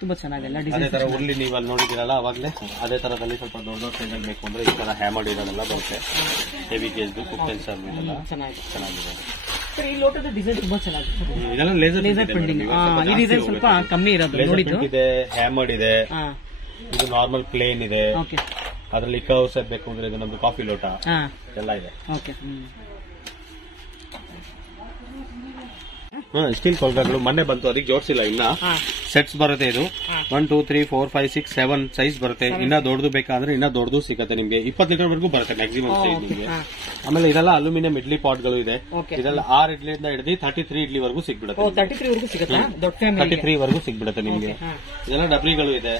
ತುಂಬಾ ಚೆನ್ನಾಗಿಲ್ಲ. ಅದೇ ತರ ಉರ್ಲಿ ನೀವು ಅಲ್ಲಿ ನೋಡಿದಿರಲ್ಲ ಅವಾಗಲೇ ಅದೇ ತರದಲ್ಲಿ ಸ್ವಲ್ಪ ದೊಡ್ಡ ಸೈಜ್ ಅಲ್ಲಿ ಬೇಕು ಅಂದ್ರೆ ಈ ತರ ಹ್ಯಾಮರ್ಡ್ ಇರೋದೆಲ್ಲ ಬರುತ್ತೆ. ಹೆವಿ ಗೇಜ್ ಕುಕ್ ಸರ್ವ್ ಇದೆಲ್ಲ ಚೆನ್ನಾಗಿದೆ. ಈ ಲೋಟದ ಡಿಸೈನ್ ತುಂಬಾ ಚೆನ್ನಾಗಿದೆ. ಇದೆಲ್ಲ ಲೇಸರ್ ಪ್ರಿಂಟಿಂಗ್. ಈ ಡಿಸೈನ್ ಸ್ವಲ್ಪ ಕಮ್ಮಿ ಇರೋದು ನೋಡಿದ್ದು ಇದೆ. ಹ್ಯಾಮರ್ಡ್ ಇದೆ. ಇದು ನಾರ್ಮಲ್ ಪ್ಲೇನ್ ಇದೆ. ಅದರಲ್ಲಿ ಕರ್ವ್ಸ್ ಬೇಕು ಅಂದ್ರೆ ಇದು ನಮ್ದು ಕಾಫಿ ಲೋಟ ಎಲ್ಲ ಇದೆ. ಸ್ಟೀಲ್ ಕೊಳಗಗಳು ಮೊನ್ನೆ ಬಂತು, ಅದಕ್ಕೆ ಜೋಡಿಸಿಲ್ಲ ಇನ್ನ. ಸೆಟ್ಸ್ ಬರುತ್ತೆ. ಇದು 1 2 3 4 5 6 7 ಸೈಜ್ ಬರುತ್ತೆ. ಇನ್ನ ದೊಡ್ಡದು ಬೇಕಾದ್ರೆ ಇನ್ನ ದೊಡ್ಡದು ಸಿಗುತ್ತೆ ನಿಮ್ಗೆ. 20 ಲೀಟರ್ ವರೆಗೂ ಬರುತ್ತೆ ಮ್ಯಾಕ್ಸಿಮಮ್ ಸೈಜ್ ನಿಮಗೆ. ಆಮೇಲೆ ಇದೆಲ್ಲ ಅಲ್ಯೂಮಿನಿಯಂ ಇಡ್ಲಿ ಪಾಟ್ಗಳು ಇದೆ. ಇದೆಲ್ಲ 6 ಇಡ್ಲಿಯಿಂದ ಹಿಡಿದು 33 ಇಡ್ಲಿ ವರೆಗೂ ಸಿಗ್ಬಿಡುತ್ತೆ. 33 ವರೆಗೂ ಸಿಗ್ಬಿಡುತ್ತೆ ನಿಮ್ಗೆ. ಇದೆಲ್ಲ ಡಬ್ರಿಗಳು ಇದೆ.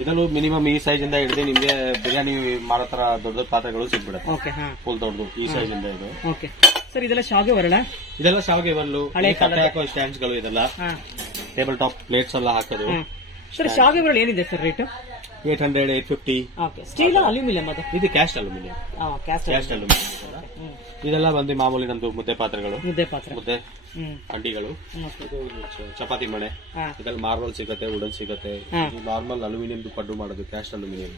ಇದರಲ್ಲೂ ಮಿನಿಮಮ್ ಈ ಸೈಜ್ ಇಂದ ಹಿಡಿದು ನಿಮ್ಗೆ ಬಿರಿಯಾನಿ ಮಾಡೋ ತರ ದೊಡ್ಡ ಪಾತ್ರೆಗಳು ಸಿಗ್ಬಿಡುತ್ತೆ. ಫುಲ್ ದೊಡ್ಡದು ಈ ಸೈಜ್ ಇಂದ ಇದು. ಸರ್ ಇದೆಲ್ಲ ಶಾವಿಗೆ ಬರಲ್ಲ? ಇದೆಲ್ಲ ಶಾವಿಗೆ ಬರಲು ಹಾಕೋ ಸ್ಟ್ಯಾಂಡ್ಸ್ ಗಳು ಇದೆಲ್ಲ ಟೇಬಲ್ ಟಾಪ್ ಪ್ಲೇಟ್ಸ್ ಎಲ್ಲ ಹಾಕೋದು. ಸರ್ ಶಾವಿಗೆ ಬರಲು ಏನಿದೆ ಸರ್ ರೇಟ್? 800 850. Steel aluminium? ಅದು ಇದು ಕ್ಯಾಸ್ಟ್ ಅಲ್ಯೂಮಿನಿಯಂ. ಇದೆಲ್ಲ ಬಂದು ಮಾಮೂಲಿ ನಮ್ದು ಮುದ್ದೆ ಪಾತ್ರೆಗಳು, ಮುದ್ದೆ ಅಂಡಿಗಳು, ಚಪಾತಿ ಮಣೆ. ಇದರಲ್ಲಿ ಮಾರ್ಬಲ್ ಸಿಗುತ್ತೆ, ವುಡನ್ ಸಿಗುತ್ತೆ. ನಾರ್ಮಲ್ ಅಲ್ಯೂಮಿನಿಯಂ ಪಡ್ಡು ಮಾಡೋದು ಕ್ಯಾಸ್ಟ್ ಅಲ್ಯೂಮಿನಿಯಂ.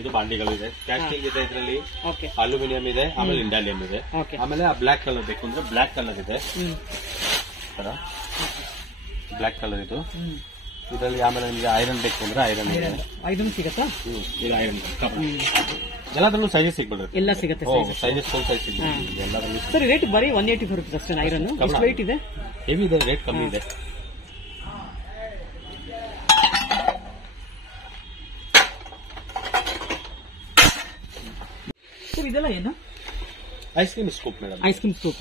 ಇದು ಬಾಂಡಿಗಳು ಇದೆ. ಕ್ಯಾಸ್ಟಿಂಗ್ ಇದೆ, ಇದರಲ್ಲಿ ಅಲ್ಯೂಮಿನಿಯಂ ಇದೆ, ಆಮೇಲೆ ಇಂಡಾಲಿಯಂ ಇದೆ. ಆಮೇಲೆ ಬ್ಲಾಕ್ ಕಲರ್ ಬೇಕು ಅಂದ್ರೆ ಬ್ಲಾಕ್ ಕಲರ್ ಇದೆ. ಬ್ಲಾಕ್ ಕಲರ್ ಇದು. ಇದರಲ್ಲಿ ಆಮೇಲೆ ನಿಮಗೆ ಐರನ್ ಬೇಕು ಅಂದ್ರೆ ಐರನ್ ಇದೆ. ಐರನ್ ಸಿಗುತ್ತಾ? ಇದು ಐರನ್ ಎಲ್ಲದರಲ್ಲೂ ಸೈಜಸ್ ಸಿಗ್ಬಿಡುತ್ತೆ. ಎಲ್ಲ ಸಿಗುತ್ತೆ ಸೈಜಸ್ ಫುಲ್ ಸೈಜ್ ಸಿಗುತ್ತೆ ಎಲ್ಲದರಲ್ಲೂ. ಸರ್ ರೇಟ್ ಬರೀ 184 rupees ಅಷ್ಟೇ. ಐರನ್ ಎಷ್ಟು ವೇಟ್ ಇದೆ? ಹೆವಿ ಇದೆ, ರೇಟ್ ಕಮ್ಮಿ ಇದೆ. ಸರ್ ಇದೆಲ್ಲ ಏನು? Ice cream scoop madam. Ice cream scoop.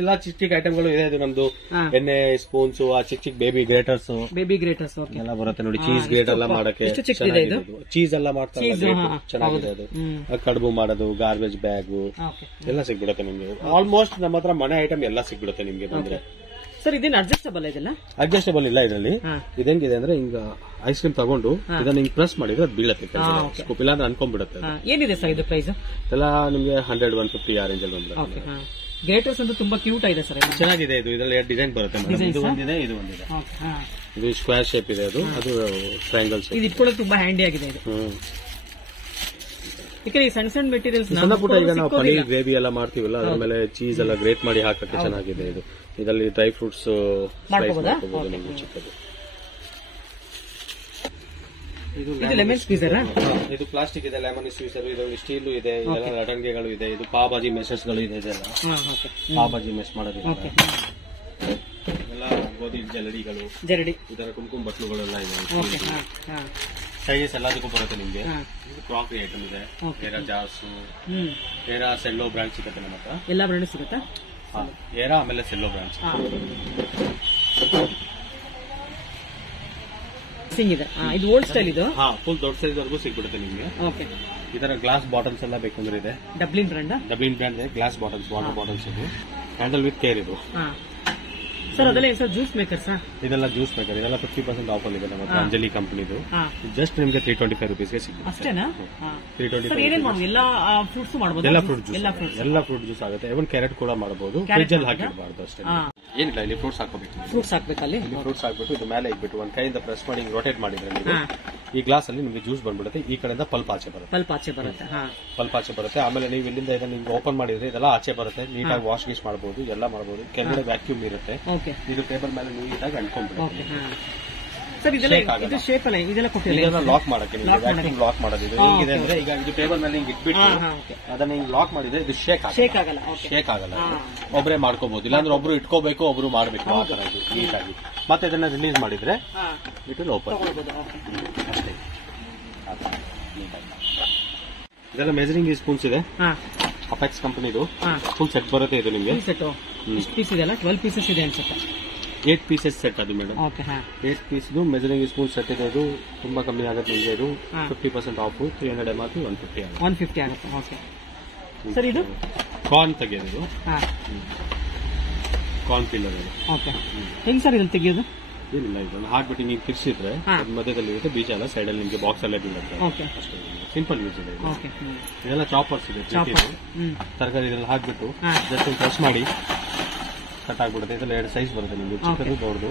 ಎಲ್ಲ ಚಿಕ್ಕ ಚಿಕ್ಕ ಐಟಮ್ಗಳು ಇದೆ. ಇದು ನಮ್ದು ಎಣ್ಣೆ ಸ್ಪೂನ್ಸ್, ಆ ಚಿಕ್ಕ ಚಿಕ್ಕ ಬೇಬಿ ಗ್ರೇಟರ್ಸ್ ಎಲ್ಲ ಬರುತ್ತೆ ನೋಡಿ. ಚೀಸ್ ಗ್ರೇಟ್ ಎಲ್ಲ ಮಾಡಕ್ಕೆ ಚೀಸ್ ಎಲ್ಲ ಮಾಡ್ತಾರೆ, ಚೆನ್ನಾಗಿದೆ ಅದು. ಕಡುಬು ಮಾಡೋದು, ಗಾರ್ಬೇಜ್ ಬ್ಯಾಗ್ ಎಲ್ಲ ಸಿಗ್ಬಿಡುತ್ತೆ ನಿಮ್ಗೆ. ಆಲ್ಮೋಸ್ಟ್ ನಮ್ಮ ಹತ್ರ ಮನೆ ಐಟಮ್ ಎಲ್ಲ ಸಿಗ್ಬಿಡುತ್ತೆ ನಿಮ್ಗೆ ಬಂದ್ರೆ. ಸರ್ ಇದೇನು ಅಡ್ಜಸ್ಟಬಲ್ ಇದೆಲ್ಲ? ಅಡ್ಜಸ್ಟಬಲ್ ಇಲ್ಲ ಇದರಲ್ಲಿ. ಇದಂಗಿದೆ ಅಂದ್ರೆ ಹಿಂಗ ಐಸ್ ಕ್ರೀಮ್ ತಗೊಂಡು ಇದನ್ನ ಹಿಂಗ್ ಪ್ರೆಸ್ ಮಾಡಿದ್ರೆ ಅದು ಬೀಳತ್ತೆ ಸ್ಕೂಪ್, ಇಲ್ಲ ಅಂದ್ರೆ ಅನ್ಕೊಂಡ್ಬಿಡುತ್ತೆ. ಏನಿದೆ ಸರ್ ಇದು ಪ್ರೈಸ್? ಎಲ್ಲ ನಿಮ್ಗೆ 100, 150 ಆ ರೇಂಜ್ ಅಲ್ಲಿ ಬಂದ್ರೆ. ಗ್ರೇಟರ್ಸ್ ಅಂತ ತುಂಬಾ ಕ್ಯೂಟ್ ಆಗಿದೆ ಸರ್, ಚೆನ್ನಾಗಿದೆ ಇದು. ಇದರಲ್ಲಿ 2 ಡಿಸೈನ್ ಬರುತ್ತೆ. ಇದು ಒಂದಿದೆ, ಇದು ಒಂದಿದೆ. ಇದು ಸ್ಕ್ವೇರ್ ಶೇಪ್ ಇದೆ, ಅದು ಟ್ರಯಾಂಗಲ್ ಶೇಪ್. ಇದು ಇಟ್ಕೊಳ್ಳೋಕೆ ತುಂಬಾ ಹ್ಯಾಂಡಿ ಆಗಿದೆ ಇದು. ಈ ಸಣ್ಣ ಸಣ್ಣ ಮೆಟೀರಿಯಲ್ಸ್ ಸಣ್ಣ ಪುಟ್ಟ ಈಗ ನಾವು ಪನೀರ್ ಗ್ರೇವಿ ಎಲ್ಲ ಮಾಡ್ತೀವಲ್ಲ, ಅದ್ರ ಮೇಲೆ ಚೀಸ್ ಎಲ್ಲ ಗ್ರೇಟ್ ಮಾಡಿ ಹಾಕಕ್ಕೆ ಚೆನ್ನಾಗಿದೆ ಇದು. ಇದರಲ್ಲಿ ಡ್ರೈ ಫ್ರೂಟ್ಸ್ ಮಾಡ್ಕೋಬಹುದು ನಿಮ್ಗೆ ಚಿಕ್ಕದು. ಇದು ಲೆಮನ್ ಸ್ಕ್ವೀಸರ್. ಇದು ಪ್ಲಾಸ್ಟಿಕ್ ಇದೆ, ಲೆಮನ್ ಸ್ಕ್ವೀಸರ್. ಇದು ಸ್ಟೀಲ್ ಇದೆ, ಇದೆಲ್ಲ ಲಡಂಗೆಗಳು ಇದೆ. ಇದು ಪಾವ್ ಭಾಜಿ ಮೆಷಸ್ ಗಳು ಇದೆ. ಇದೆಲ್ಲ ಪಾವ್ ಭಾಜಿ ಮೆಶ್ ಮಾಡೋದು. ಎಲ್ಲ ಗೋಧಿ ಜರಡಿ, ಇದರ ಕುಂಕುಮ ಬಟ್ಲುಗಳೆಲ್ಲ ಇದೆ. ಸೈಜಸ್ ಎಲ್ಲದಕ್ಕೂ ಬರುತ್ತೆ ನಿಮ್ಗೆ. ಕ್ರಾಕರಿ ಐಟಮ್ ಇದೆ, Era jars, Era cello brand ಸಿಗುತ್ತೆ ನಮ್ಮ ಹತ್ರ. ಎಲ್ಲ ಬ್ರ್ಯಾಂಡ್ ಸಿಗುತ್ತಾ? ಏರಾ ಆಮೇಲೆ ಸೆಲ್ಲೋ ಬ್ರ್ಯಾಂಡ್ ಇದೆ. ಇದು ಓಲ್ಡ್ ಸ್ಟೈಲ್ ಇದು. ಫುಲ್ ದೊಡ್ಡ ಸೈಜ್ ವರೆಗೂ ಸಿಗ್ಬಿಡುತ್ತೆ ನಿಮ್ಗೆ. ಇದರ ಗ್ಲಾಸ್ ಬಾಟಲ್ಸ್ ಎಲ್ಲ ಬೇಕಂದ್ರೆ ಇದೆ. ಡಬ್ಲಿನ್ ಬ್ರ್ಯಾಂಡ್ ಇದೆ. ಗ್ಲಾಸ್ ಬಾಟಲ್ಸ್, ವಾಟರ್ ಬಾಟಲ್ಸ್ ಇದು. ಹ್ಯಾಂಡಲ್ ವಿತ್ ಕೇರ್ ಇದು. ಸರ್ ಅದೆಲ್ಲ ಸರ್ ಜ್ಯೂಸ್ ಮೇಕರ್ ಸರ್? ಇದೆಲ್ಲ ಜ್ಯೂಸ್ ಮೇಕರ್. ಇದೆಲ್ಲ 50% ಆಫರ್ ಇದೆ ನಮ್ಮ ಹತ್ರ. ಅಂಜಲಿ ಕಂಪನಿದು. ಜಸ್ಟ್ ನಿಮ್ಗೆ 325 rupeesಗೆ ಸಿಗುತ್ತೆ. ಅಷ್ಟೇನಾ? 325. ಎಲ್ಲ ಫ್ರೂಟ್ಸ್ ಮಾಡಬಹುದು. ಎಲ್ಲ ಫ್ರೂಟ್ ಜ್ಯೂಸ್ ಆಗುತ್ತೆ. ಇವನ್ ಕ್ಯಾರೆಟ್ ಕೂಡ ಮಾಡಬಹುದು. ಫ್ರಿಜ್ ಅಲ್ಲಿ ಹಾಕಿಡಬಾರ್ದು ಅಷ್ಟೇ. ಏನಿಲ್ಲ, ಇಲ್ಲಿ ಫ್ರೂಟ್ಸ್ ಹಾಕಬೇಕು. ಫ್ರೂಟ್ಸ್ ಹಾಕ್ಬೇಕಲ್ಲಿ. ಫ್ರೂಟ್ಸ್ ಹಾಕ್ಬಿಟ್ಟು ಇದು ಮೇಲೆ ಇಟ್ಬಿಟ್ಟು ಒಂದ್ ಕೈಯಿಂದ ಪ್ರೆಸ್ ಮಾಡಿ ರೋಟೇಟ್ ಮಾಡಿದ್ರೆ ನೀವು ಈ ಗ್ಲಾಸ್ ಅಲ್ಲಿ ನಿಮ್ಗೆ ಜ್ಯೂಸ್ ಬಂದ್ಬಿಡುತ್ತೆ. ಈ ಕಡೆಯಿಂದ ಪಲ್ಪ್ ಆಚೆ ಬರುತ್ತೆ. ಆಮೇಲೆ ನೀವು ಇಲ್ಲಿಂದ ಇದನ್ನ ಓಪನ್ ಮಾಡಿದ್ರೆ ಇದೆಲ್ಲ ಆಚೆ ಬರುತ್ತೆ. ನೀಟಾಗಿ ವಾಶ್ ಗೀಶ್ ಮಾಡಬಹುದು, ಎಲ್ಲ ಮಾಡಬಹುದು. ಕೆಳಗಡೆ ವ್ಯಾಕ್ಯೂಮ್ ಇರುತ್ತೆ. ಇದು ಟೇಬಲ್ ಮೇಲೆ ನೀಟಾಗಿ ಅಂಟ್ಕೊಂಡ್ಬಿಡುತ್ತೆ. ಇದೆಲ್ಲ ಲಾಕ್ ಮಾಡಕ್ಕೆ ವ್ಯಾಕ್ಯೂಮ್ ಲಾಕ್ ಮಾಡೋದು. ಇದು ಹೇಗಿದೆ ಅಂದ್ರೆ ಈಗ ಇದು ಟೇಬಲ್ ಮೇಲೆ ಹಿಂಗ್ ಇಟ್ಬಿಟ್ಟು ಅದನ್ನ ಹಿಂಗ್ ಲಾಕ್ ಮಾಡಿದ್ರೆ ಇದು ಶೇಕ್ ಆಗಲ್ಲ. ಒಬ್ಬರೇ ಮಾಡ್ಕೋಬಹುದು, ಇಲ್ಲಾಂದ್ರೆ ಒಬ್ರು ಇಟ್ಕೋಬೇಕು, ಒಬ್ರು ಮಾಡ್ಬೇಕು. ಆ ತರ ಇದು ನೀಟಾಗಿ. ಮತ್ತೆ ಇದನ್ನ ರಿಲೀಸ್ ಮಾಡಿದ್ರೆ ಇಟ್ ವಿಲ್ ಓಪನ್. ಅಷ್ಟೇ. ಇದೆಲ್ಲ ಮೆಜರಿಂಗ್ ಸ್ಪೂನ್ಸ್ ಇದೆ. ಅಪೆಕ್ಸ್ ಕಂಪನಿದು ಫುಲ್ ಸೆಟ್ ಬರುತ್ತೆ ಇದು ನಿಮ್ಗೆ. 12 ಪೀಸಸ್ ಇದೆ ಅನ್ಸುತ್ತೆ. 8 ಪೀಸಸ್ ಸೆಟ್ ಅದು madam. 8 piece measuring spoon set ಇದೆ. ಇದು ತುಂಬಾ ಕಮ್ಮಿ ಆಗುತ್ತೆ ನಿಮಗೆ. ಇದು 50% ಆಫ್. 300 MRP 150 ಆಗುತ್ತೆ. ಸರ್ ಇದು ಕಾರ್ನ್ ತೆಗೆಯೋದು, ಕಾರ್ನ್ ಪಿಲ್ಲರ್. ಹೆಂಗ್ ಸರ್ ಇದನ್ನು ತೆಗೆಯೋದು? ಏನಿಲ್ಲ, ಇದನ್ನು ಹಾಕ್ಬಿಟ್ಟು ನೀವು ತಿರ್ಸಿದ್ರೆ ಮಧ್ಯದಲ್ಲಿ ಇರುತ್ತೆ, ಬೀಜ ಎಲ್ಲ ಸೈಡ್ ಅಲ್ಲಿ ನಿಮಗೆ ಬಾಕ್ಸ್ ಅಲ್ಲೇ ಬೀಳುತ್ತೆ. ಅಷ್ಟೇ, ಸಿಂಪಲ್ ಯೂಸ್ ಇದೆ. ಇದೆಲ್ಲ ಚಾಪರ್ಸ್ ಇದೆ, ತರಕಾರಿ ಇದೆಲ್ಲ ಹಾಕ್ಬಿಟ್ಟು ಜಸ್ಟ್ ಪ್ರೆಸ್ ಮಾಡಿ ಕಟ್ ಆಗ್ಬಿಡುತ್ತೆ. ಇದೆಲ್ಲ 2 ಸೈಜ್ ಬರುತ್ತೆ ನಿಮ್ಗೆ, ಚಿಕ್ಕದು ದೊಡ್ಡದು.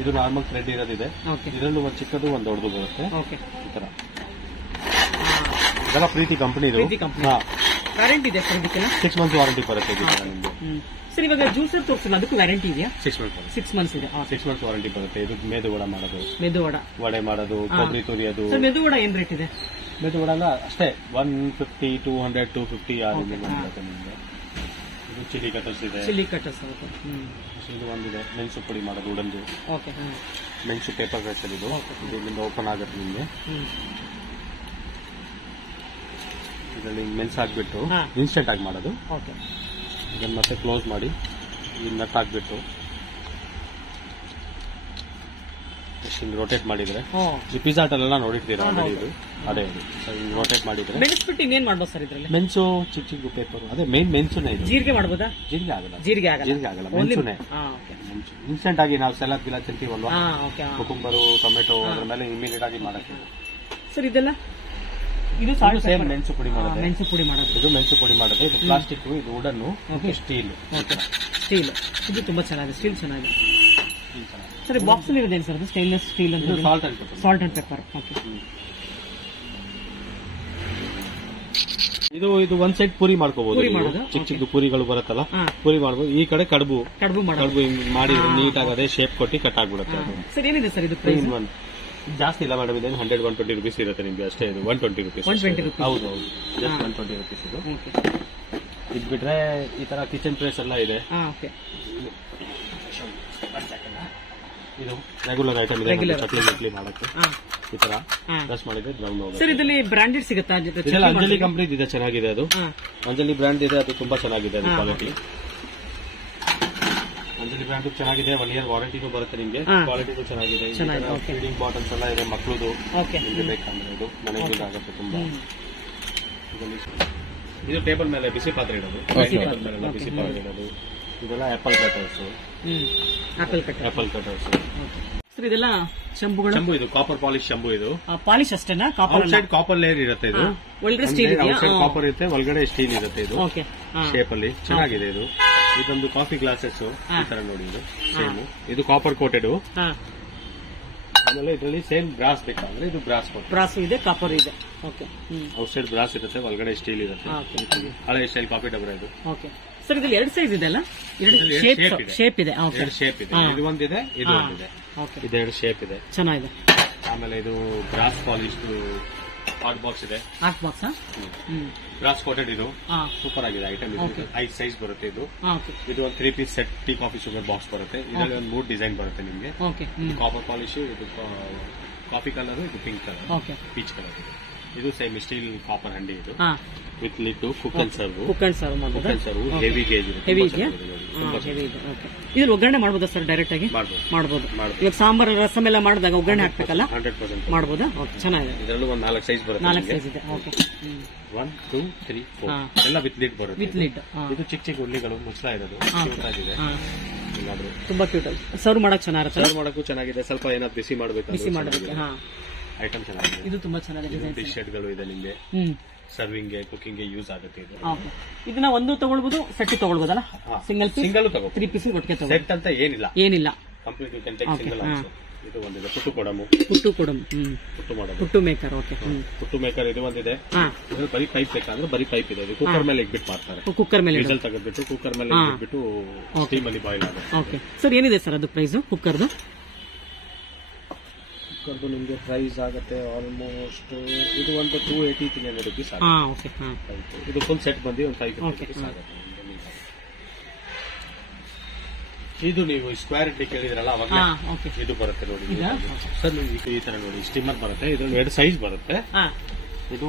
ಇದು ನಾರ್ಮಲ್ ಥ್ರೆಡ್ ಇರೋದಿದೆ. ಇದರಲ್ಲೂ ಒಂದು ಚಿಕ್ಕದು ಒಂದು ದೊಡ್ಡದು ಬರುತ್ತೆ. ಈ ತರ ಇದೆಲ್ಲ ಪ್ರೀತಿ ಕಂಪನಿ. ವ್ಯಾರಂಟಿ ಇದೆ ಸರ್ ಇದಕ್ಕೆ? 6 months ವಾರಂಟಿ ಬರುತ್ತೆ ನಿಮ್ಗೆ. ಸರ್ ಇವಾಗ ಜ್ಯೂಸರ್ ತೋರಿಸಿಲ್ಲ, ಅದಕ್ಕೂ ವ್ಯಾರಂಟಿ ಇದೆಯಾ? 6 months ಇದೆ. 6 months ವಾರಂಟಿ ಬರುತ್ತೆ. ಇದು ಮೆದುವಡ ಮಾಡೋದು, ವಡೆ ಮಾಡೋದು, ಕೊಬ್ಬರಿ ತುರಿಯೋದು. ಮೆದುವಡ ಏನ್ ರೇಟ್ ಇದೆ? ಮೆದುವಡ ಎಲ್ಲ ಅಷ್ಟೇ 150, 200, 250 ಆ ರೇಂಜ್ ಬರುತ್ತೆ ನಿಮ್ಗೆ. ಇದು ಚಿಲ್ಲಿ ಕಟರ್ಸ್ ಇದೆ. ಇದು ಒಂದಿದೆ ಮೆಣಸು ಪುಡಿ ಮಾಡೋದು, ಉಡಂದು ಮೆಣಸು ಪೇಪರ್ ರೆಸಲ್. ಇದು ಇಲ್ಲಿಂದ ಓಪನ್ ಆಗುತ್ತೆ ನಿಮ್ಗೆ. ಇದರಲ್ಲಿ ಮೆಣಸು ಹಾಕ್ಬಿಟ್ಟು ಇನ್ಸ್ಟೆಂಟ್ ಆಗಿ ಮಾಡೋದು. ಇದನ್ನ ಮತ್ತೆ ಕ್ಲೋಸ್ ಮಾಡಿ ಈ ನಟ್ ಹಾಕ್ಬಿಟ್ಟು ರೋಟೇಟ್ ಮಾಡಿದ್ರೆ ಈ ಪಿಜ್ಜಾ ಎಲ್ಲ ನೋಡಿರ್ತೀರ ಇದು. ಅದೇ ರೋಟೇಟ್ ಮಾಡಿದ್ರೆ ಮೆಣಸು ಚಿಕ್ಕ ಚಿಕ್ಕ ಪೇಪರ್. ಅದೇ ಮೇನ್ ಮೆಣಸುನೇ ಇದು. ಜೀರಿಗೆ ಮಾಡಬಹುದಾ? ಜೀರಿಗೆ ಆಗಲ್ಲ, ಮೆಣಸುನೇ. ಇನ್ಸ್ಟೆಂಟ್ ಆಗಿ ನಾವು ಸಲಾದ್ ಗಿಲ ತಿಂತೀವಲ್ವಾ, ಕುಕುಂಬರು, ಟೊಮೆಟೊ, ಅದ್ರ ಮೇಲೆ ಇಮಿಡಿಯೇಟ್ ಆಗಿ ಮಾಡಕ್ಕೆ. ಸರ್ ಇದೆಲ್ಲ ಇದು ಸೇಮ್ ಮೆಣಸು ಪುಡಿ ಮಾಡೋದು. ಇದು ಮೆಣಸು ಪುಡಿ ಮಾಡೋದು. ಇದು ಪ್ಲಾಸ್ಟಿಕ್, ಇದು ವುಡನ್ನು, ಸ್ಟೀಲ್. ಇದು ತುಂಬಾ ಚೆನ್ನಾಗಿದೆ. ಸ್ಟೀಲ್ ಚೆನ್ನಾಗಿದೆ. ಸರ್ ಬಾಕ್ಸ್ ಅಲ್ಲಿ ಇರೋದೇನು ಸರ್? ಸ್ಟೇನ್ಲೆಸ್ ಸ್ಟೀಲ್ ಅಂತ. Salt and pepper. ಇದು ಒಂದ್ ಸೈಡ್ ಪೂರಿ ಮಾಡ್ಕೋಬಹುದು. ಚಿಕ್ಕ ಚಿಕ್ಕ ಪೂರಿಗಳು ಬರುತ್ತಲ್ಲ, ಪೂರಿ ಮಾಡಬಹುದು. ಈ ಕಡೆ ಕಡುಬು ಮಾಡಿ ನೀಟಾಗಿ ಅದೇ ಶೇಪ್ ಕೊಟ್ಟು ಕಟ್ ಆಗ್ಬಿಡುತ್ತೆ. ಸರ್ ಏನಿದೆ ಸರ್ ಇದು ಪ್ರೈಸ್? ಜಾಸ್ತಿ ಇಲ್ಲ ಮೇಡಮ್, ಇದೇನು 100, 120 rupees ಇರುತ್ತೆ ನಿಮ್ಗೆ ಅಷ್ಟೇ. ಇದು 120 rupees. ಹೌದು, ಜಸ್ಟ್ 120 rupees ಇದು. ಇದು ಬಿಟ್ರೆ ಈ ತರ ಕಿಚನ್ ಟ್ರೇಸ್ ಎಲ್ಲ ಇದೆ. ಇದು ರೆಗ್ಯುಲರ್ ಐಟಮ್ ಇದೆ, ಚಕ್ಲಿ ಮಾಡಕ್ಕೆ. ಈ ತರ ಪ್ರೆಸ್ ಮಾಡಿದ್ರೆ ಬ್ರೌನ್ ಹೋಗುತ್ತೆ. ಸರ್ ಇದರಲ್ಲಿ ಬ್ರಾಂಡೆಡ್ ಸಿಗುತ್ತಾ? ಇದೆಲ್ಲ ಅಂಜಲಿ ಕಂಪ್ನಿ ಇದೆ, ಚೆನ್ನಾಗಿದೆ ಅದು. ಅಂಜಲಿ ಬ್ರ್ಯಾಂಡ್ ಇದೆ, ಅದು ತುಂಬಾ ಚೆನ್ನಾಗಿದೆ ಅದು ಕ್ವಾಲಿಟಿ. ಅಂಜಲಿ ಬ್ರ್ಯಾಂಡ್ ಚೆನ್ನಾಗಿದೆ, 1 year ವಾರಂಟಿನೂ ಬರುತ್ತೆ ನಿಮ್ಗೆ. ಕ್ವಾಲಿಟಿನೂ ಚೆನ್ನಾಗಿದೆ. ಫೀಡಿಂಗ್ ಬಾಟಲ್ಸ್ ಎಲ್ಲ ಇದೆ ಮಕ್ಕಳದು, ಬೇಕಂದ್ರೆ ಇದು ಮನೆಗೆ ಯೂಸ್ ಆಗುತ್ತೆ ತುಂಬಾ. ಇದು ಟೇಬಲ್ ಮೇಲೆ ಬಿಸಿ ಪಾತ್ರೆ ಇಡೋದು, ಬಿಸಿ ಪಾತ್ರೆ ಇಡೋದು. ಇದೆಲ್ಲ apple cutters. Apple cutters sir ಇದೆಲ್ಲ ಶಂಭುಗಳು. ಶಂಭು ಇದು ಕಾಪರ್ ಪಾಲಿಶ್ ಶಂಭು. ಇದು ಪಾಲಿಶ್ ಅಷ್ಟೇನಾ? ಔಟ್ ಸೈಡ್ ಕಾಪರ್ ಲೇಯರ್ ಇರುತ್ತೆ, ಇದು ಒಳಗಡೆ ಸ್ಟೀಲ್ ಇದೆ. ಔಟ್ ಸೈಡ್ ಕಾಪರ್ ಇರುತ್ತೆ, ಒಳಗಡೆ ಸ್ಟೀಲ್ ಇರುತ್ತೆ. ಇದು ಶೇಪ್ ಅಲ್ಲಿ ಚೆನ್ನಾಗಿದೆ. ಇದು ಇದೊಂದು ಕಾಫಿ ಗ್ಲಾಸಸ್ ಈ ತರ ನೋಡಿ. ಇದು ಸೇಮ್, ಇದು ಕಾಪರ್ ಕೋಟೆಡ್. ಆಮೇಲೆ ಇದರಲ್ಲಿ ಸೇಮ್ ಬ್ರಾಸ್ ಬೇಕಾದ್ರೆ ಇದು ಬ್ರಾಸ್ ಕೋಟೆಡ್. ಬ್ರಾಸ್ ಇದೆ, ಕಾಪರ್ ಇದೆ. ಔಟ್ ಸೈಡ್ ಬ್ರಾಸ್ ಇರುತ್ತೆ, ಒಳಗಡೆ ಸ್ಟೀಲ್ ಇರುತ್ತೆ. ಹಳೆ ಸ್ಟೈಲ್ ಕಾಫಿ ಡಬ್ರ ಇದು. ಸರ್ ಇದ್ರಲ್ಲಿ 2 ಸೈಜ್ ಇದೆ ಅಲ್ಲ? ಶೇಪ್ ಇದೆ. 2 ಶೇಪ್ ಇದೆ, ಇದು ಒಂದಿದೆ, ಇದು ಒಂದಿದೆ. ಇದು 2 ಶೇಪ್ ಇದೆ, ಚೆನ್ನಾಗಿದೆ. ಆಮೇಲೆ ಇದು ಬ್ರಾಸ್ ಪಾಲಿಶ್ ಹಾಟ್ ಬಾಕ್ಸ್ ಇದೆ. Hot box brass coated. ಇದು ಸೂಪರ್ ಆಗಿದೆ ಐಟಮ್. ಇದು 5 ಸೈಜ್ ಬರುತ್ತೆ. ಇದು ಇದು ಒಂದು 3 piece set tea coffee sugar box ಬರುತ್ತೆ. ಇದರಲ್ಲಿ ಒಂದು 3 ಡಿಸೈನ್ ಬರುತ್ತೆ ನಿಮ್ಗೆ. ಕಾಪರ್ ಪಾಲಿಶ್, ಇದು ಕಾಫಿ ಕಲರ್, ಇದು ಪಿಂಕ್ ಕಲರ್, ಪೀಚ್ ಕಲರ್. ಇದು ಸೇಮ್ ಸ್ಟೀಲ್ ಕಾಪರ್ ಹಂಡಿ. ಇದು with lid, cook and serve, heavy gauge. ಇದು ಒಗ್ಗರಣೆ ಮಾಡಬಹುದಾ ಸರ್? ಡೈರೆಕ್ಟ್ ಆಗಿ ಮಾಡಬಹುದು. ಇವಾಗ ಸಾಂಬಾರ್ ರಸಮ್ ಎಲ್ಲ ಮಾಡಿದಾಗ ಒಗ್ಗರಣೆ ಹಾಕ್ಬೇಕಲ್ಲ, 100% ಮಾಡಬಹುದಾ? ಚೆನ್ನಾಗಿದೆ. ಇದರಲ್ಲೂ ಒಂದು 4 ಸೈಜ್ ಬರುತ್ತೆ. 4 ಸೈಜ್ ಇದೆ. 1 2 3 4 ಎಲ್ಲ ವಿತ್ ಲಿಡ್ ಬರುತ್ತೆ. With lid. ಇದು ಚಿಕ್ಕ ಚಿಕ್ಕ ಉಳ್ಳಿಗಳು ಮುಚ್ಚಲ ಇರೋದು, ಕ್ಯೂಟ್ ಆಗಿದೆ. ತುಂಬಾ ಕ್ಯೂಟ್ ಆಗಿ ಸರ್ವ್ ಮಾಡಕ್ ಚೆನ್ನಾಗಿರುತ್ತೆ. ಸರ್ವ್ ಮಾಡಕ್ಕೂ ಚೆನ್ನಾಗಿದೆ. ಸ್ವಲ್ಪ ಏನಾದ್ರು ಬಿಸಿ ಮಾಡಬೇಕು. ಐಟಮ್ ಚೆನ್ನಾಗಿದೆ. ಇದು ತುಂಬಾ ಚೆನ್ನಾಗಿದೆ. ಡಿಶ್ ಸೆಟ್ಗಳು ಇದೆ ನಿಮ್ಗೆ, ಸರ್ವಿಂಗ್ ಗೆ, ಕುಕಿಂಗ್ ಗೆ ಯೂಸ್ ಆಗುತ್ತೆ. ಇದು ಇದನ್ನ ಒಂದು ತಗೊಳ್ಬಹುದು, ಸೆಟ್ ತಗೊಳ್ಬಹುದಲ್ಲ? ಸಿಂಗಲ್ ತಗೋ, 3 ಪೀಸ್ ಒಟ್ಟಿಗೆ ತಗೋ. ಸೆಟ್ ಅಂತ ಏನಿಲ್ಲ, complete you can take single also. ಇದು ಒಂದಿದೆ ಪುಟ್ಟು ಕೊಡಮು, ಪುಟ್ಟು ಮೇಕರ್. ಪುಟ್ಟು ಮೇಕರ್ ಇದು ಒಂದಿದೆ. ಇದು ಬರೀ ಪೈಪ್ ಬೇಕಾದ್ರೆ ಬರೀ ಪೈಪ್ ಇದೆ. ಇದು ಕುಕ್ಕರ್ ಮೇಲೆ ಇಟ್ಬಿಟ್ಟು ಮಾಡ್ತಾರೆ. ಕುಕ್ಕರ್ ಮೇಲೆ ವಿಸಲ್ ತೆಗೆದ್ಬಿಟ್ಟು ಕುಕ್ಕರ್ ಮೇಲೆ ಇಟ್ಬಿಟ್ಟು ಸ್ಟೀಮ್ ಅಲ್ಲಿ ಬಾಯ್ಲ್ ಆಗುತ್ತೆ. ಸರ್ ಏನಿದೆ ಸರ್ ಅದು ಪ್ರೈಸ್ ಕುಕ್ಕರ್ದು? ನಿಮ್ಗೆ ಪ್ರೈಸ್ ಆಗುತ್ತೆ ಆಲ್ಮೋಸ್ಟ್ ಇದು ಒಂದು 280-300 rupees ಆಗುತ್ತೆ. ಇದು ಫುಲ್ ಸೆಟ್ ಬಂದು ಒಂದು 550 rupees ಆಗುತ್ತೆ. ಇದು ನೀವು ಸ್ಕ್ವೇರ್ ಇಡ್ಲಿ ಕೇಳಿದ್ರಲ್ಲ ಅವಾಗ ಇದು ಬರುತ್ತೆ ನೋಡಿ ಸರ್. ಈ ತರ ನೋಡಿ ಸ್ಟಿಮ್ಮರ್ ಬರುತ್ತೆ. ಇದ್ರಲ್ಲಿ 2 ಸೈಜ್ ಬರುತ್ತೆ. ಇದು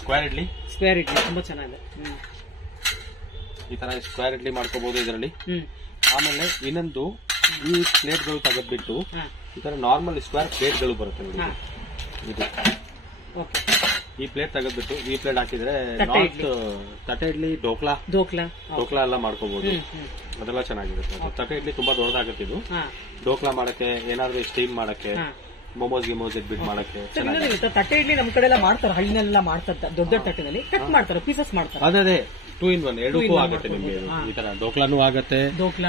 ಸ್ಕ್ವೇರ್ ಇಡ್ಲಿ ತುಂಬಾ ಚೆನ್ನಾಗಿದೆ. ಈ ತರ ಸ್ಕ್ವೇರ್ ಇಡ್ಲಿ ಮಾಡ್ಕೋಬಹುದು ಇದರಲ್ಲಿ. ಆಮೇಲೆ ಇನ್ನೊಂದು ಈ ಪ್ಲೇಟ್ಗಳು ತೆಗೆದ್ಬಿಟ್ಟು ಈ ತರ ನಾರ್ಮಲ್ ಸ್ಕ್ವೇರ್ ಪ್ಲೇಟ್ಗಳು ಬರುತ್ತೆ ನೋಡಿ. ಇದು ಈ ಪ್ಲೇಟ್ ತೆಗೆದ್ಬಿಟ್ಟು ಈ ಪ್ಲೇಟ್ ಹಾಕಿದ್ರೆ ತಟ್ಟೆ ಇಡ್ಲಿ, ಡೋಕ್ಲಾ ಎಲ್ಲ ಮಾಡ್ಕೋಬಹುದು. ಅದೆಲ್ಲ ಚೆನ್ನಾಗಿರುತ್ತೆ. ತಟ್ಟೆ ಇಡ್ಲಿ ತುಂಬಾ ದೊಡ್ಡದಾಗುತ್ತೆ. ಇದು ಡೋಕ್ಲಾ ಮಾಡಕ್ಕೆ, ಏನಾದ್ರು ಸ್ಟೀಮ್ ಮಾಡಕ್ಕೆ, ಮೊಮೋಸ್ ಇಟ್ಬಿಟ್ಟು ಮಾಡಕ್ಕೆ ತಟ್ಟೆ ಇಡ್ಲಿ ನಮ್ ಕಡೆ ಎಲ್ಲ ಮಾಡ್ತಾರೆ. ಹಳ್ಳಿನೆಲ್ಲ ಮಾಡ್ತಾರೆ, ದೊಡ್ಡ ತಟ್ಟೆನಲ್ಲಿ ಕಟ್ ಮಾಡ್ತಾರೆ, ಪೀಸಸ್ ಮಾಡ್ತಾರೆ. ಅದೇ 2 in 1 ಎರಡಕ್ಕೂ ಆಗುತ್ತೆ ನಿಮ್ಗೆ. ಈ ತರ ಡೋಕ್ಲಾನು ಆಗುತ್ತೆ,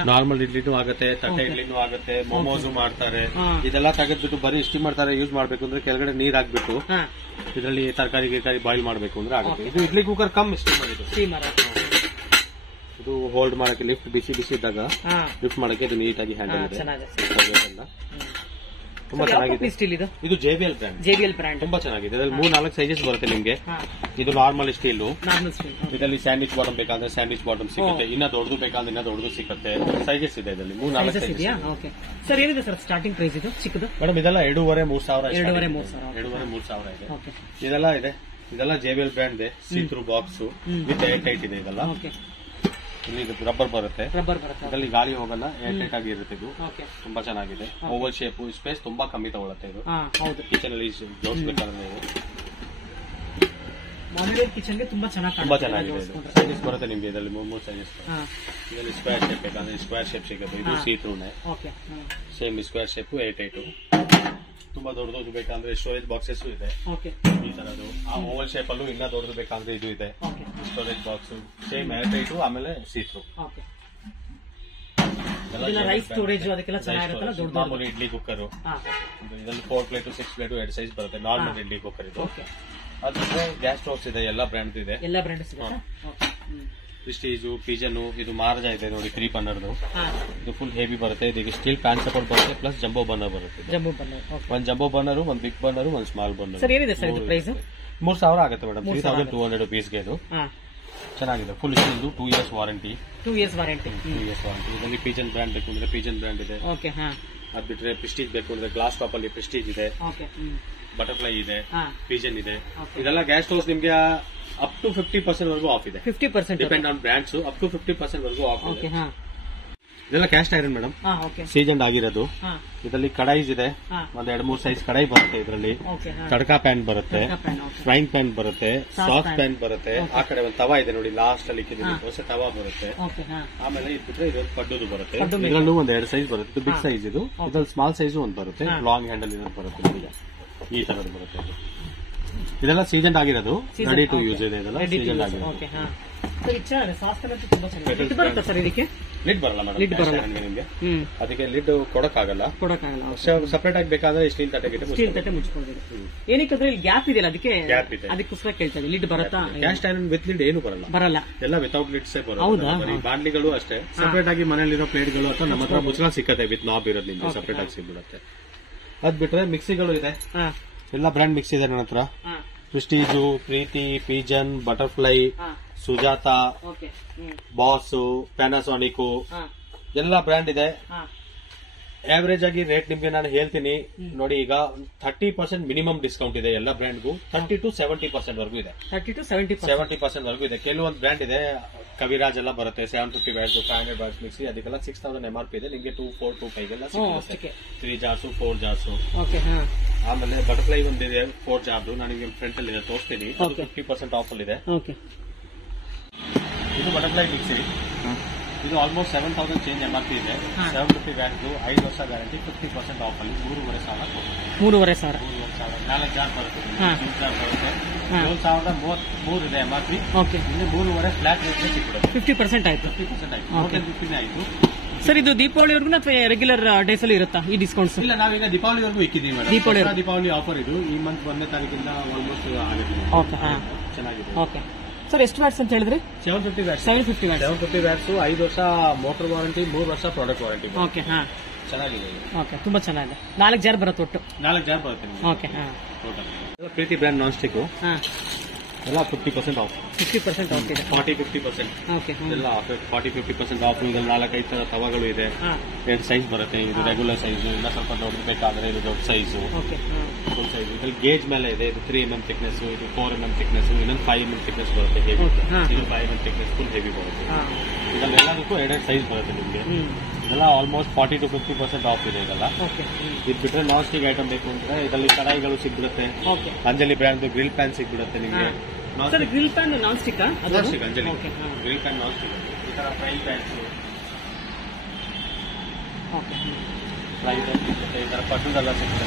ನಾರ್ಮಲ್ ಇಡ್ಲಿನೂ ಆಗುತ್ತೆ, ತಟ್ಟೆ ಇಡ್ಲಿನೂ ಆಗುತ್ತೆ, ಮೊಮೋಸ್ ಮಾಡ್ತಾರೆ. ಇದೆಲ್ಲ ತೆಗೆದ್ಬಿಟ್ಟು ಬರೀ ಸ್ಟೀಮ್ ಮಾಡ್ತಾರೆ. ಯೂಸ್ ಮಾಡ್ಬೇಕು ಅಂದ್ರೆ ಕೆಳಗಡೆ ನೀರ್ ಹಾಕ್ಬಿಟ್ಟು ಇದರಲ್ಲಿ ತರಕಾರಿ ಬಾಯ್ಲ್ ಮಾಡ್ಬೇಕು ಅಂದ್ರೆ ಆಗುತ್ತೆ. ಇದು ಇಡ್ಲಿ ಕುಕ್ಕರ್ ಕಮ್ ಸ್ಟೀಮರ್. ಇದು ಹೋಲ್ಡ್ ಮಾಡಕ್ಕೆ, ಲಿಫ್ಟ್ ಬಿಸಿ ಇದ್ದಾಗ ಲಿಫ್ಟ್ ಮಾಡಕ್ಕೆ ಇದು ನೀಟಾಗಿ ಹ್ಯಾಂಡಲ್ ಇದೆ. ತುಂಬಾ ಚೆನ್ನಾಗಿದೆ. ಇದು JBL ಬ್ರ್ಯಾಂಡ್ ತುಂಬಾ ಚೆನ್ನಾಗಿದೆ. ಇದರಲ್ಲಿ 3-4 ಸೈಜಸ್ ಬರುತ್ತೆ ನಿಮ್ಗೆ. ಇದು ನಾರ್ಮಲ್ ಸ್ಟೀಲ್. ಇದರಲ್ಲಿ ಸ್ಯಾಂಡ್ವಿಚ್ ಬಾಟಮ್ ಬೇಕಾದ್ರೆ ಸ್ಯಾಂಡ್ವಿಚ್ ಬಾಟಮ್ ಸಿಗುತ್ತೆ, ಇನ್ನ ದೊಡ್ಡದು ಬೇಕಾದ್ರೆ ಇನ್ನ ದೊಡ್ಡದು ಸಿಗುತ್ತೆ. ಸೈಜಸ್ ಇದೆ ಇದರಲ್ಲಿ 3-4 ಸೈಜಸ್. ಸರ್ ಏನಿದೆ ಸರ್ ಸ್ಟಾರ್ಟಿಂಗ್ ಪ್ರೈಸ್ ಇದು ಚಿಕ್ಕದು? ಮೇಡಮ್ ಇದೆಲ್ಲ 2,500-3,000 ಇದೆ. ಇದೆಲ್ಲ ಇದೆ. ಇದೆಲ್ಲ JBL ಬ್ರ್ಯಾಂಡ್ ಇದೆ. ಸೀತ್ರೂ ಬಾಕ್ಸ್ ವಿತ್ ಏರ್ ಟೈಟ್ ಇದೆ. ಇದೆಲ್ಲ ಇಲ್ಲಿ ರಬ್ಬರ್ ಬರುತ್ತೆ. ಇದರಲ್ಲಿ ಗಾಳಿ ಹೋಗಲ್ಲ, ಏರ್ ಟೈಟ್ ಆಗಿ ಇರುತ್ತೆ. ಇದು ತುಂಬಾ ಚೆನ್ನಾಗಿದೆ. ಓವಲ್ ಶೇಪ್, ಸ್ಪೇಸ್ ತುಂಬಾ ಕಮ್ಮಿ ತಗೊಳುತ್ತೆ. ಇದು ಕಿಚನ್ ಅಲ್ಲಿ ಜೋಡಿಸಬೇಕಾದ್ರೆ ತುಂಬಾ ಚೆನ್ನಾಗಿದೆ. ಸೈಜಸ್ ಬರುತ್ತೆ ನಿಮ್ಗೆ ಇದರಲ್ಲಿ 3 ಸೈಜಸ್. ಇದರಲ್ಲಿ ಸ್ಕ್ವೇರ್ ಶೇಪ್ ಬೇಕಾದ್ರೆ ಸ್ಕ್ವೇರ್ ಶೇಪ್ ಸಿಗುತ್ತೆ. ಇದು ಸೀತ್ರೂನೆ same square shape, air tight. ತುಂಬಾ ದೊಡ್ಡದು ಬೇಕಂದ್ರೆ ಸ್ಟೋರೇಜ್ ಬಾಕ್ಸಸ್ ಇದೆ ಈ ತರದ್ದು. ಆ ಓವಲ್ ಶೇಪ್ ಅಲ್ಲೂ ಇನ್ನ ದೊಡ್ಡದು ಬೇಕಂದ್ರೆ ಇದು ಇದೆ storage box. Same air tight, ಆಮೇಲೆ ಸೀತ್ರೂ. ಮಾಮೂಲಿ ಇಡ್ಲಿ ಕುಕ್ಕರ್. ಇದರಲ್ಲಿ 4 ಪ್ಲೇಟ್ 6 ಪ್ಲೇಟ್ 2 ಸೈಜ್ ಬರುತ್ತೆ. ನಾರ್ಮಲ್ ಇಡ್ಲಿ ಕುಕ್ಕರ್ ಇದು. ಅದ್ರ ಗ್ಯಾಸ್ ಸ್ಟೋವ್ಸ್ ಇದೆ, ಎಲ್ಲ ಬ್ರ್ಯಾಂಡ್ ಇದೆ. ಪ್ರೆಸ್ಟೀಜು, ಪಿಜನ್, ಇದು ಮಾರ್ಜ ಇದೆ ನೋಡಿ 3 ಬರ್ನರ್ದು. ಇದು ಫುಲ್ ಹೆವಿ ಬರುತ್ತೆ. ಇದಕ್ಕೆ ಸ್ಟೀಲ್ ಪ್ಯಾನ್ ಸಪೋರ್ಟ್ ಬರುತ್ತೆ, ಪ್ಲಸ್ ಜಂಬೋ ಬರ್ನರ್ ಬರುತ್ತೆ. ಒಂದು ಜಂಬೋ ಬರ್ನರ್, ಒಂದು ಬಿಗ್ ಬರ್ನರ್, ಒಂದು ಸ್ಮಾಲ್ ಬರ್ನರ್. 3,000 ಆಗುತ್ತೆ ಮೇಡಮ್. 3,200 rupeesಗೆ ಇದು ಚೆನ್ನಾಗಿದೆ. ಫುಲ್ ಸ್ಟೀಲ್ದು 2 years ವಾರಂಟಿ. ಇದರಲ್ಲಿ ಪಿಜನ್ ಬ್ರ್ಯಾಂಡ್ ಬೇಕು ಅಂದ್ರೆ ಪಿಜನ್ ಬ್ರ್ಯಾಂಡ್ ಇದೆ. ಅದ್ ಬಿಟ್ರೆ ಪ್ರೆಸ್ಟೀಜ್ ಬೇಕು ಅಂದ್ರೆ ಗ್ಲಾಸ್ ಟಾಪ್ ಅಲ್ಲಿ ಪ್ರೆಸ್ಟೀಜ್ ಇದೆ, ಬಟರ್ಫ್ಲೈ ಇದೆ, ಪಿಜನ್ ಇದೆ. ಇದೆಲ್ಲ ಗ್ಯಾಸ್ ಸ್ಟೋವ್ಸ್ ನಿಮ್ಗೆ ಅಪ್ ಟು 50% ವರೆಗೂ ಆಫ್ ಇದೆ. 50% depend on brands, up to 50% ವರೆಗೂ ಆಫ್ ಇದೆ. ಇದೆಲ್ಲ ಕ್ಯಾಸ್ಟ್ ಐರನ್ ಮೇಡಮ್, ಸೀಸನ್ ಆಗಿರೋದು. ಇದರಲ್ಲಿ ಕಡಾಯಿಸ್ ಇದೆ, ಒಂದ್ 2-3 ಸೈಜ್ ಕಡಾಯಿ ಬರುತ್ತೆ. ಇದರಲ್ಲಿ ತಡ್ಕಾ ಪ್ಯಾನ್ ಬರುತ್ತೆ, ಫ್ರೈಂಗ್ ಪ್ಯಾನ್ ಬರುತ್ತೆ, ಸಾಸ್ ಪ್ಯಾನ್ ಬರುತ್ತೆ. ಆ ಕಡೆ ಒಂದು ತವಾ ಇದೆ ನೋಡಿ, ಲಾಸ್ಟ್ ಅಲ್ಲಿ ಹೊಸ ತವಾ ಬರುತ್ತೆ. ಆಮೇಲೆ ಇದ್ಬಿಟ್ರೆ ಇದೊಂದು ಪಡ್ಡುದು ಬರುತ್ತೆ. ಇದರಲ್ಲೂ ಒಂದ್ 2 ಸೈಜ್ ಬರುತ್ತೆ. ಇದು ಬಿಗ್ ಸೈಜ್, ಇದು ಇದ್ರಲ್ಲಿ ಸ್ಮಾಲ್ ಸೈಜ್ ಒಂದು ಬರುತ್ತೆ, ಲಾಂಗ್ ಹ್ಯಾಂಡಲ್ ಇರೋದು ಬರುತ್ತೆ. ಈ ತರದ್ದು ಬರುತ್ತೆ. ಇದೆಲ್ಲ ಸೀಸನ್ ಆಗಿರೋದು, ರೆಡಿ ಟು ಯೂಸ್ ಇದೆ. ಇದೆಲ್ಲ ಸೀಸನ್ ಆಗಿರೋದು. ಲಿಡ್ ಬರಲ್ಲ ಮೇಡಮ್ ನಿಮ್ಗೆ, ಅದಕ್ಕೆ ಲಿಡ್ ಕೊಡಕ್ಕಾಗಲ್ಲ. ಸಪರೇಟ್ ಆಗಿ ಬೇಕಾದ್ರೆ ಸ್ಟೀಲ್ ತಟ್ಟೆ ಮುಚ್ಕೊಂಡಿದೆ. ಏನಕ್ಕೆ ಗ್ಯಾಪ್ ಇದೆಯಲ್ಲ, ಅದಕ್ಕೋಸ್ಕರ ಕೇಳ್ತಾ ಇದ್ದೀನಿ. ಲಿಡ್ ಬರುತ್ತಾ? ಕ್ಯಾಸ್ಟ್ ಐರನ್ ವಿತ್ ಲಿಡ್ ಏನು ಬರಲ್ಲ, ಎಲ್ಲ ವಿತೌಟ್ ಲಿಡ್ಸ್ ಬರುತ್ತೆ. ಬಾಂಡ್ಲಿಗಳು ಅಷ್ಟೇ. ಸಪರೇಟ್ ಆಗಿ ಮನೇಲಿರೋ ಪ್ಲೇಟ್ಗಳು ಅಥವಾ ನಮ್ಮ ಹತ್ರ ಮುಚ್ಚಳ ಸಿಕ್ಕತ್ತೆ, ವಿತ್ ನಾಬ್ ಇರೋದು ನಿಮ್ಗೆ ಸಪರೇಟ್ ಆಗಿ ಸಿಗ್ಬಿಡುತ್ತೆ. ಅದ್ ಬಿಟ್ರೆ ಮಿಕ್ಸಿಗಳು ಇದೆ, ಎಲ್ಲ ಬ್ರ್ಯಾಂಡ್ ಮಿಕ್ಸಿ ಇದೆ ನನ್ನ ಹತ್ರ. Prestige, Preethi, Pigeon, Butterfly, Sujata, Bosch, Panasonic ಎಲ್ಲ ಬ್ರ್ಯಾಂಡ್ ಇದೆ. ಆವರೇಜ್ ಆಗಿ ರೇಟ್ ನಿಮ್ಗೆ ನಾನು ಹೇಳ್ತೀನಿ ನೋಡಿ. ಈಗ 30% ಮಿನಿಮಮ್ ಡಿಸ್ಕೌಂಟ್ ಇದೆ ಎಲ್ಲ ಬ್ರ್ಯಾಂಡ್ಗೂ. 30 to 70% ವರೆಗೂ ಇದೆ. 70% ವರೆಗೂ ಇದೆ. ಕೆಲವೊಂದು ಬ್ರ್ಯಾಂಡ್ ಇದೆ, ಕವಿರಾಜ್ ಎಲ್ಲ ಬರುತ್ತೆ, 750 ವ್ಯಾಟ್ಸ್, 500 ವ್ಯಾಟ್ಸ್ ಮಿಕ್ಸಿ. ಅದಕ್ಕೆಲ್ಲ 6000 MRP ಇದೆ. ನಿಮಗೆ 2425 ಎಲ್ಲ ಸಿಗುತ್ತೆ. 3 ಜಾರ್ಸು, 4 ಜಾರ್ಸು. ಆಮೇಲೆ ಬಟರ್ಫ್ಲೈ ಒಂದಿದೆ 4 ಜಾರ್ದು, ನಾನು ನಿಮಗೆ ಫ್ರಂಟ್ ಅಲ್ಲಿ ತೋರಿಸ್ತೀನಿ. 50% ಆಫ್ ಅಲ್ಲಿ ಇದೆ. ಇದು ಬಟರ್ಫ್ಲೈ ಮಿಕ್ಸಿ. ಇದು ಆಲ್ಮೋಸ್ಟ್ 7000 ಚೇಂಜ್ MRP ಇದೆ. 750 ವ್ಯಾಟ್ಸ್, 5 ವರ್ಷ ಗ್ಯಾರಂಟಿ, 50% ಆಫ್ ಅಲ್ಲಿ 3,500. 4 ಜಾರ್ ಬರುತ್ತೆ, 5 ಜಾರ್ ಬರುತ್ತೆ. 7,033 ಇದೆ MRP. ಇಲ್ಲಿ 3,500 ಫ್ಲಾಟ್ ರೇಟ್ ಸಿಕ್ಬಿಡುತ್ತೆ. 50% ಆಯ್ತು. 50% ಆಯ್ತು. ಸರ್, ಇದು ದೀಪಾವಳಿವರೆಗೂ ಅಥವಾ ರೆಗ್ಯುಲರ್ ಡೇಸ್ ಅಲ್ಲಿ ಇರುತ್ತಾ ಈ ಡಿಸ್ಕೌಂಟ್ಸ್? ಇಲ್ಲ, ನಾವೀಗ ದೀಪಾವಳಿವರೆಗೂ ಇಕ್ಕಿದ್ದೀವಿ. ದೀಪಾವಳಿ ಆಫರ್ ಇದು. ಈ ಮಂತ್ 1ನೇ ತಾರೀಕಿಂದ ಆಲ್ಮೋಸ್ಟ್ ಆಗುತ್ತೆ. ಚೆನ್ನಾಗಿದೆ. ಸರ್, ಎಷ್ಟು ವ್ಯಾಟ್ಸ್ ಅಂತ ಹೇಳಿದ್ರಿ? 750 ವ್ಯಾಟ್ಸ್. 750 ವ್ಯಾಟ್ಸ್, 5 ವರ್ಷ ಮೋಟರ್ ವಾರಂಟಿ, 3 ವರ್ಷ ಪ್ರಾಡಕ್ಟ್ ವಾರಂಟಿ. ಚೆನ್ನಾಗಿದೆ. ತುಂಬಾ ಚೆನ್ನಾಗಿದೆ. 4 ಜಾರ್ ಬರುತ್ತೆ ಒಟ್ಟು. 4 ಜಾರ್ ಬರುತ್ತೆ. ಪ್ರೀತಿ ಬ್ರ್ಯಾಂಡ್ ನಾನ್ ಸ್ಟಿಕ್ ಎಲ್ಲ 50% ಆಫ್. 50% ಆಫ್ ಇದೆ. 40-50% ಎಲ್ಲ 40-50% ಆಫ್. ಇದ್ರಲ್ಲಿ 4-5 ತರ ತವಾಗಳು ಇದೆ. 2 ಸೈಜ್ ಬರುತ್ತೆ. ಇದು ರೆಗ್ಯುಲರ್ ಸೈಜ್, ಇಲ್ಲ ಸ್ವಲ್ಪ ದೊಡ್ಡ ಬೇಕಾದ್ರೆ ಇದು ದೊಡ್ಡ ಸೈಜು, ಫುಲ್ ಸೈಜ್. ಇದ್ರಲ್ಲಿ ಗೇಜ್ ಮೇಲೆ ಇದೆ. ಇದು 3 mm ಥಿಕ್ನೆಸ್, ಇದು 4 mm ಥಿಕ್ನೆಸ್, ಇನ್ನೊಂದು 5 mm ಥಿಕ್ನೆಸ್ ಬರುತ್ತೆ ಹೆವಿ. ಇದು 5 mm ಥಿಕ್ನೆಸ್ ಫುಲ್ ಹೆವಿ ಬರುತ್ತೆ. ಇದೆಲ್ಲದಕ್ಕೂ 2 ಸೈಜ್ ಬರುತ್ತೆ ನಿಮಗೆ. ಇದೆಲ್ಲ ಆಲ್ಮೋಸ್ಟ್ 40-50% ಆಫ್ ಇದೆ. ಇದೆಲ್ಲ ಇದು ಬಿಟ್ರೆ ನಾನ್ ಸ್ಟಿಕ್ ಐಟಮ್ ಬೇಕು ಅಂದ್ರೆ ಇದರಲ್ಲಿ ಕಡಾಯಿಗಳು ಸಿಗ್ಬಿಡುತ್ತೆ. ಅಂಜಲಿ ಬ್ರ್ಯಾಂಡ್ ಗ್ರಿಲ್ ಪ್ಯಾನ್ ಸಿಗ್ಬಿಡುತ್ತೆ ನಿಮಗೆ. Grill PAN non stick Anjali grill PAN non stick. ಈ ತರ ಫ್ರೈ ಪ್ಯಾನ್ಸ್, ಫ್ರೈ ಪ್ಯಾನ್ ಸಿಗುತ್ತೆ. ಈ ತರ ಪಟ್ಟುದೆಲ್ಲ ಸಿಗುತ್ತೆ.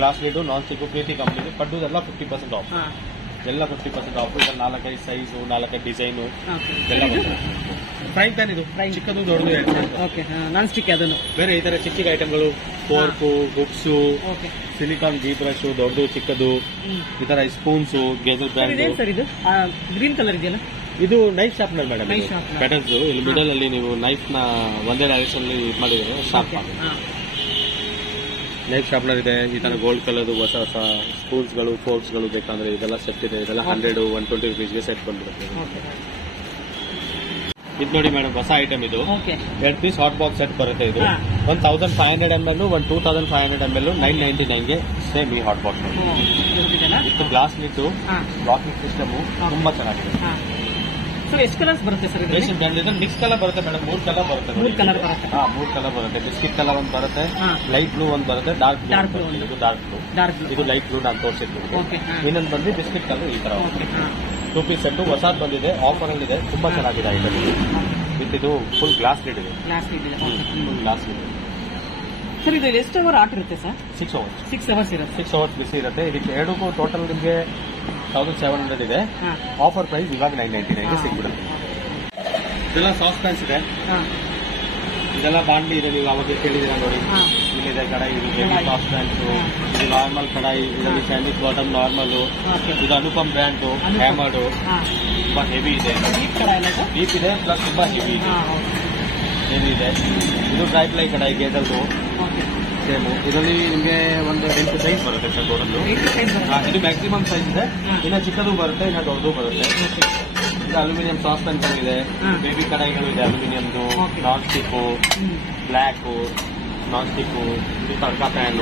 Glass lid non stick Preethi company. ಪಟ್ಟುದೆಲ್ಲ 50% ಆಫ್. ಎಲ್ಲ 50% ಆಫ್. ಇದ್ರಲ್ಲಿ 4-5 ಸೈಜು, 4 ಡಿಸೈನು ಎಲ್ಲ ಬರುತ್ತೆ. ಫ್ರೈ ಪ್ಯಾನ್ ಇದು ಚಿಕ್ಕದು ದೊಡ್ಡದು ನಾನ್ ಸ್ಟಿಕ್. ಅದನ್ನು ಬೇರೆ ಈ ತರ ಚಿಕ್ಕ ಚಿಕ್ಕ ಐಟಮ್ಗಳು, pork, books, silicon ghee brush, ದೊಡ್ಡದು ಚಿಕ್ಕದು, ಈ ತರ ಸ್ಪೂನ್ಸು, ಗೆಜಲ್ ಬ್ರ್ಯಾಂಡ್. ಇದು ಗ್ರೀನ್ ಕಲರ್ ಇದೆಯಲ್ಲ, ಇದು ನೈಫ್ ಶಾರ್ಪ್ನರ್ ಮೇಡಮ್. ಪೆಟಲ್ಸ್ ಇಲ್ಲಿ ಮಿಡಲ್ ಅಲ್ಲಿ ನೀವು ನೈಫ್ ನ ಒಂದೇ ಡೈರೆಕ್ಷನ್ ಮಾಡಿದ್ರೆ ಶಾರ್ಪ್ ಆಗುತ್ತೆ. ನೈಫ್ ಶಾರ್ಪ್ನರ್ ಇದೆ. ಈ ತರ ಗೋಲ್ಡ್ ಕಲರ್ ಹೊಸ ಹೊಸ ಸ್ಪೂನ್ಸ್ ಗಳು, ಫೋರ್ಕ್ಸ್ ಗಳು ಬೇಕಂದ್ರೆ ಇದೆಲ್ಲ ಸೆಟ್ ಇದೆ. ಇದೆಲ್ಲ 100-120 rupees ಸೆಟ್ ಬಂದ್ಬಿಡುತ್ತೆ. ಇದು ನೋಡಿ ಮೇಡಮ್, ಹೊಸ ಐಟಮ್ ಇದು. 2 ಪೀಸ್ ಹಾಟ್ ಬಾಕ್ಸ್ ಸೆಟ್ ಬರುತ್ತೆ. ಇದು 1500 ml, 2500 ml, 999 ಸೇಮ್ ಈ ಹಾಟ್ ಬಾಕ್ಸ್. ಇದು ಗ್ಲಾಸ್ ಲಿಡ್, ಲಾಕಿಂಗ್ ಸಿಸ್ಟಮ್, ತುಂಬಾ ಚೆನ್ನಾಗಿದೆ. ಎಷ್ಟು ಕಲರ್ಸ್ ಬರುತ್ತೆ ಸರ್? ಮಿಕ್ಸ್ ಕಲರ್ ಬರುತ್ತೆ ಮೇಡಮ್. 3 ಕಲರ್ ಬರುತ್ತೆ. 3 ಕಲರ್ ಬರುತ್ತೆ. ಬಿಸ್ಕಿಟ್ ಕಲರ್ ಒಂದು ಬರುತ್ತೆ, ಲೈಟ್ ಬ್ಲೂ ಒಂದು ಬರುತ್ತೆ, ಡಾರ್ಕ್ ಬ್ಲೂ. ಇದು ಡಾರ್ಕ್ ಬ್ಲೂ, ಇದು ಲೈಟ್ ಬ್ಲೂ. ನಾನು ತೋರಿಸಿದ್ದು ಇನ್ನೊಂದು ಬಂದು ಬಿಸ್ಕಿಟ್ ಕಲರ್. ಈ ತರ 2 ಪೀಸ್ ಸೆಟ್ ಹೊಸದು ಬಂದಿದೆ, ಆಫರ್ ಅಲ್ಲಿ ಇದೆ. ತುಂಬಾ ಚೆನ್ನಾಗಿದೆ ಐಟಮ್. ವಿತ್ ಇದು ಫುಲ್ ಗ್ಲಾಸ್ ಲಿಡ್ ಇದೆ. Glass lid sir. ಇದು ಎಷ್ಟು ಅವರ್ ಆಟ ಇರುತ್ತೆ ಸರ್? 6 hours. 6 hours ಇರುತ್ತೆ. 6 hours ಬಿಸಿ ಇರುತ್ತೆ. ಇದಕ್ಕೆ ಎರಡಕ್ಕೂ ಟೋಟಲ್ ನಿಮಗೆ 1700 ಇದೆ. ಆಫರ್ ಪ್ರೈಸ್ ಇವಾಗ 999 ಸಿಗ್ಬಿಡುತ್ತೆ. ಇದೆಲ್ಲ ಸಾಸ್ ಪ್ಯಾನ್ಸ್ ಇದೆ. ಇದೆಲ್ಲ ಬಾಂಡ್ಲಿ ಇದೆ. ನೀವು ಅವಾಗ ಕೇಳಿದಿರ ನೋಡಿ, ಇಲ್ಲಿದೆ ಕಡಾಯಿ. ಇದು ಸಾಸ್ ಪ್ಯಾನ್ಸ್, ಇದು ನಾರ್ಮಲ್ ಕಡಾಯಿ. ಇದರಲ್ಲಿ ಸ್ಯಾಂಡ್ವಿಚ್ ಬಾಟಮ್ ನಾರ್ಮಲ್. ಇದು ಅನುಪಮ್ ಬ್ರ್ಯಾಂಡ್ ಹ್ಯಾಮರ್ಡ್, ತುಂಬಾ ಹೆವಿ ಇದೆ. ಡೀಪ್ ಇದೆ ಪ್ಲಸ್ ತುಂಬಾ ಹೆವಿ ಇದೆ. ಇದು ಡ್ರೈ ಫ್ಲೈ ಕಡಾಯಿ ಗೇಜಲ್ದು ಸೇಮ್. ಇದರಲ್ಲಿ ನಿಮಗೆ ಒಂದು 8 ಸೈಜ್ ಬರುತ್ತೆ ಸರ್ ಟೋಟಲ್. ಇದು ಮ್ಯಾಕ್ಸಿಮಮ್ ಸೈಜ್ ಇದೆ. ಇನ್ನು ಚಿಕ್ಕದು ಬರುತ್ತೆ, ಇನ್ನು ದೊಡ್ಡದು ಬರುತ್ತೆ. ಅಲ್ಯೂಮಿನಿಯಂ ಸಾಸ್ ಪ್ಯಾನ್ ಇದೆ, ಬೇಬಿ ಕಡಾಯಿಗಳು ಇದೆ, ಅಲ್ಯೂಮಿನಿಯಂದು, non stick, black, non stick, tadka pan.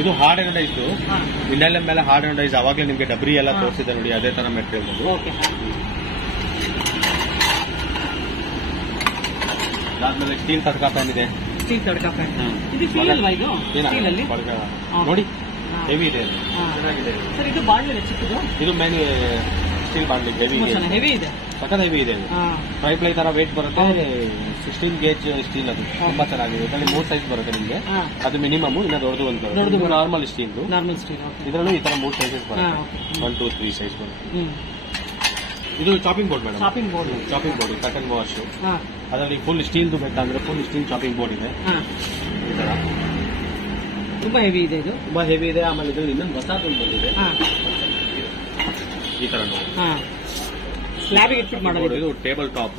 ಇದು ಹಾರ್ಡ್ ಆನಡೈಸ್, ವಿನಾಯಿಲ್ ಮೇಲೆ ಹಾರ್ಡ್ ಆನಡೈಸ್. ಅವಾಗಲೇ ನಿಮ್ಗೆ ಡಬ್ರಿ ಎಲ್ಲ ತೋರಿಸಿದೆ ನೋಡಿ, ಅದೇ ತರ ಮೆಟೀರಿಯಲ್. ಅದಾದ್ಮೇಲೆ ಸ್ಟೀಲ್ ತಡ್ಕ ಪ್ಯಾನ್ ಇದೆ. ಸ್ಟೀಲ್ ತಡ್ಕ ಪ್ಯಾನ್ ನೋಡಿ, ಹೆವಿ ಇದೆ, ಚೆನ್ನಾಗಿದೆ ಸರ್. ಇದು ಬಾಂಡ್ಲಿ ಚಿಕ್ಕದು, ಇದು ಮೇನ್ ಸ್ಟೀಲ್ ಬಾಂಡ್ಲಿ, ಹೆವಿ ಇದೆ, ಸಖತ್ ಹೆವಿ ಇದೆ. ಫ್ರೈ ಪ್ಲೈ ತರ ವೇಟ್ ಬರುತ್ತೆ, 16 ಗೇಜ್ ಸ್ಟೀಲ್. ಅದು ತುಂಬಾ ಚೆನ್ನಾಗಿದೆ. ಇದರಲ್ಲಿ 3 ಸೈಜ್ ಬರುತ್ತೆ ನಿಮ್ಗೆ. ಅದು ಮಿನಿಮಮ್, ಇನ್ನ ದೊಡ್ಡದು ಒಂದು ನಾರ್ಮಲ್ ಸ್ಟೀಲ್. ಇದರಲ್ಲೂ ಈ ತರ 3 ಸೈಜಸ್ ಬರುತ್ತೆ, 1, 2, 3 ಸೈಜ್ ಬರುತ್ತೆ. ಇದು chopping board madam, chopping board cotton wash. ಅದರಲ್ಲಿ ಫುಲ್ ಸ್ಟೀಲ್ದು ಬೇಕಂದ್ರೆ ಫುಲ್ ಸ್ಟೀಲ್ ಚಾಪಿಂಗ್ ಬೋರ್ಡ್ ಇದೆ. ಈ ತರ ತುಂಬಾ ಹೆವಿ ಇದೆ, ಇದು ತುಂಬಾ ಹೆವಿ ಇದೆ. ಆಮೇಲೆ ಇದರಲ್ಲಿ ಇನ್ನೊಂದು ಹೊಸದು ಬಂದಿದೆ, ಈ ತರ ಸ್ಲ್ಯಾಬ್ ಫಿಟ್ ಮಾಡೋದು. ಇದು ಟೇಬಲ್ ಟಾಪ್.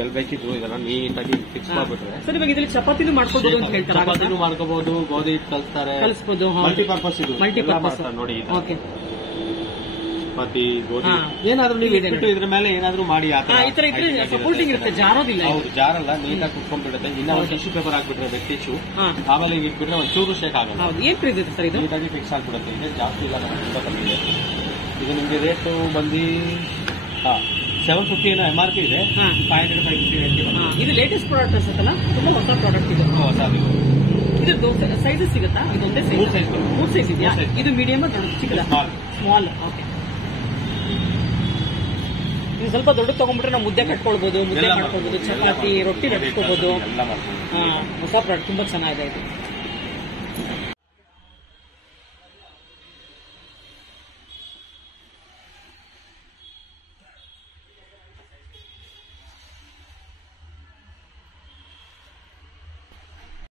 ಎಲ್ಲಿ ಬೇಕಿದ್ರು ಇದನ್ನ ನೀಟಾಗಿ ಫಿಕ್ಸ್ ಮಾಡ್ಬಿಟ್ರೆ. ಸರ್ ಇವಾಗ ಇದರಲ್ಲಿ ಚಪಾತಿನೂ ಮಾಡ್ಕೋಬಹುದು ಅಂತ ಹೇಳ್ತಾರೆ. ಚಪಾತಿನೂ ಮಾಡ್ಕೋಬಹುದು, ಗೋಧಿ ಕಲಿಸ್ಬೋದು, ಮಲ್ಟಿಪರ್ಪಸ್. ಇದು ಮಲ್ಟಿಪರ್ಪಸ್ ನೋಡಿ. ಚಪಾತಿ, ಗೋಧಿ ಏನಾದ್ರೂ ನೀವು ಇದ್ರ ಮೇಲೆ ಏನಾದ್ರೂ ಮಾಡಿ ಈ ತರ ಇದ್ರೆ ಸಪೋರ್ಟಿಂಗ್ ಇರುತ್ತೆ, ಜಾರೋದಿಲ್ಲ. ಹೌದು, ಜಾರಲ್ಲ, ನೀಟಾಗಿ ಕುತ್ಕೊಂಡ್ಬಿಡುತ್ತೆ. ಇನ್ನ ಒಂದು ಟಿಶ್ಯೂ ಪೇಪರ್ ಹಾಕ್ಬಿಟ್ರೆ ಬೆಡ್ ಟಿಶ್ಯೂ, ಆಮೇಲೆ ಇಟ್ಬಿಟ್ರೆ ಒಂದು ಚೂರು ಶೇಕ್ ಆಗಲ್ಲ. ಏನ್ ಪ್ರೈಸ್ ಇದೆ ಸರ್ ಇದು? ನೀಟಾಗಿ ಫಿಕ್ಸ್ ಆಗ್ಬಿಡುತ್ತೆ. ಇದೆ ಜಾಸ್ತಿ ಇಲ್ಲ, ತುಂಬಾ ಕಮ್ಮಿ ಇದೆ. ಇದು ನಿಮ್ಗೆ ರೇಟ್ ಬಂದು 750 ಏನೋ MRP ಇದೆ, 500, 550. ಇದು ಲೇಟೆಸ್ಟ್ ಪ್ರಾಡಕ್ಟ್ ಅನ್ಸುತ್ತಲ್ಲ, ತುಂಬಾ ಹೊಸ ಪ್ರಾಡಕ್ಟ್ ಇದು. ಇದು ಸೈಜಸ್ ಸಿಗುತ್ತಾ? ಇದೊಂದೇ ಸೈಜ್, 3 ಸೈಜ್ ಇದೆಯಾ? ಇದು ಮೀಡಿಯಂ, ಚಿಕ್ಕದ, ಸ್ಮಾಲ್. ಓಕೆ. ಇದು ಸ್ವಲ್ಪ ದೊಡ್ಡ ತಗೊಂಡ್ಬಿಟ್ರೆ ನಾವು ಮುದ್ದೆ ಕಟ್ಕೊಳ್ಬಹುದು, ಮುದ್ದೆ ಮಾಡ್ಕೊಳ್ಬಹುದು, ಚಪಾತಿ, ರೊಟ್ಟಿ ಕಟ್ಕೋಬಹುದು. ಹೊಸ ಪ್ರಾಡಕ್ಟ್ ತುಂಬಾ ಚೆನ್ನಾಗಿದೆ ಇದು.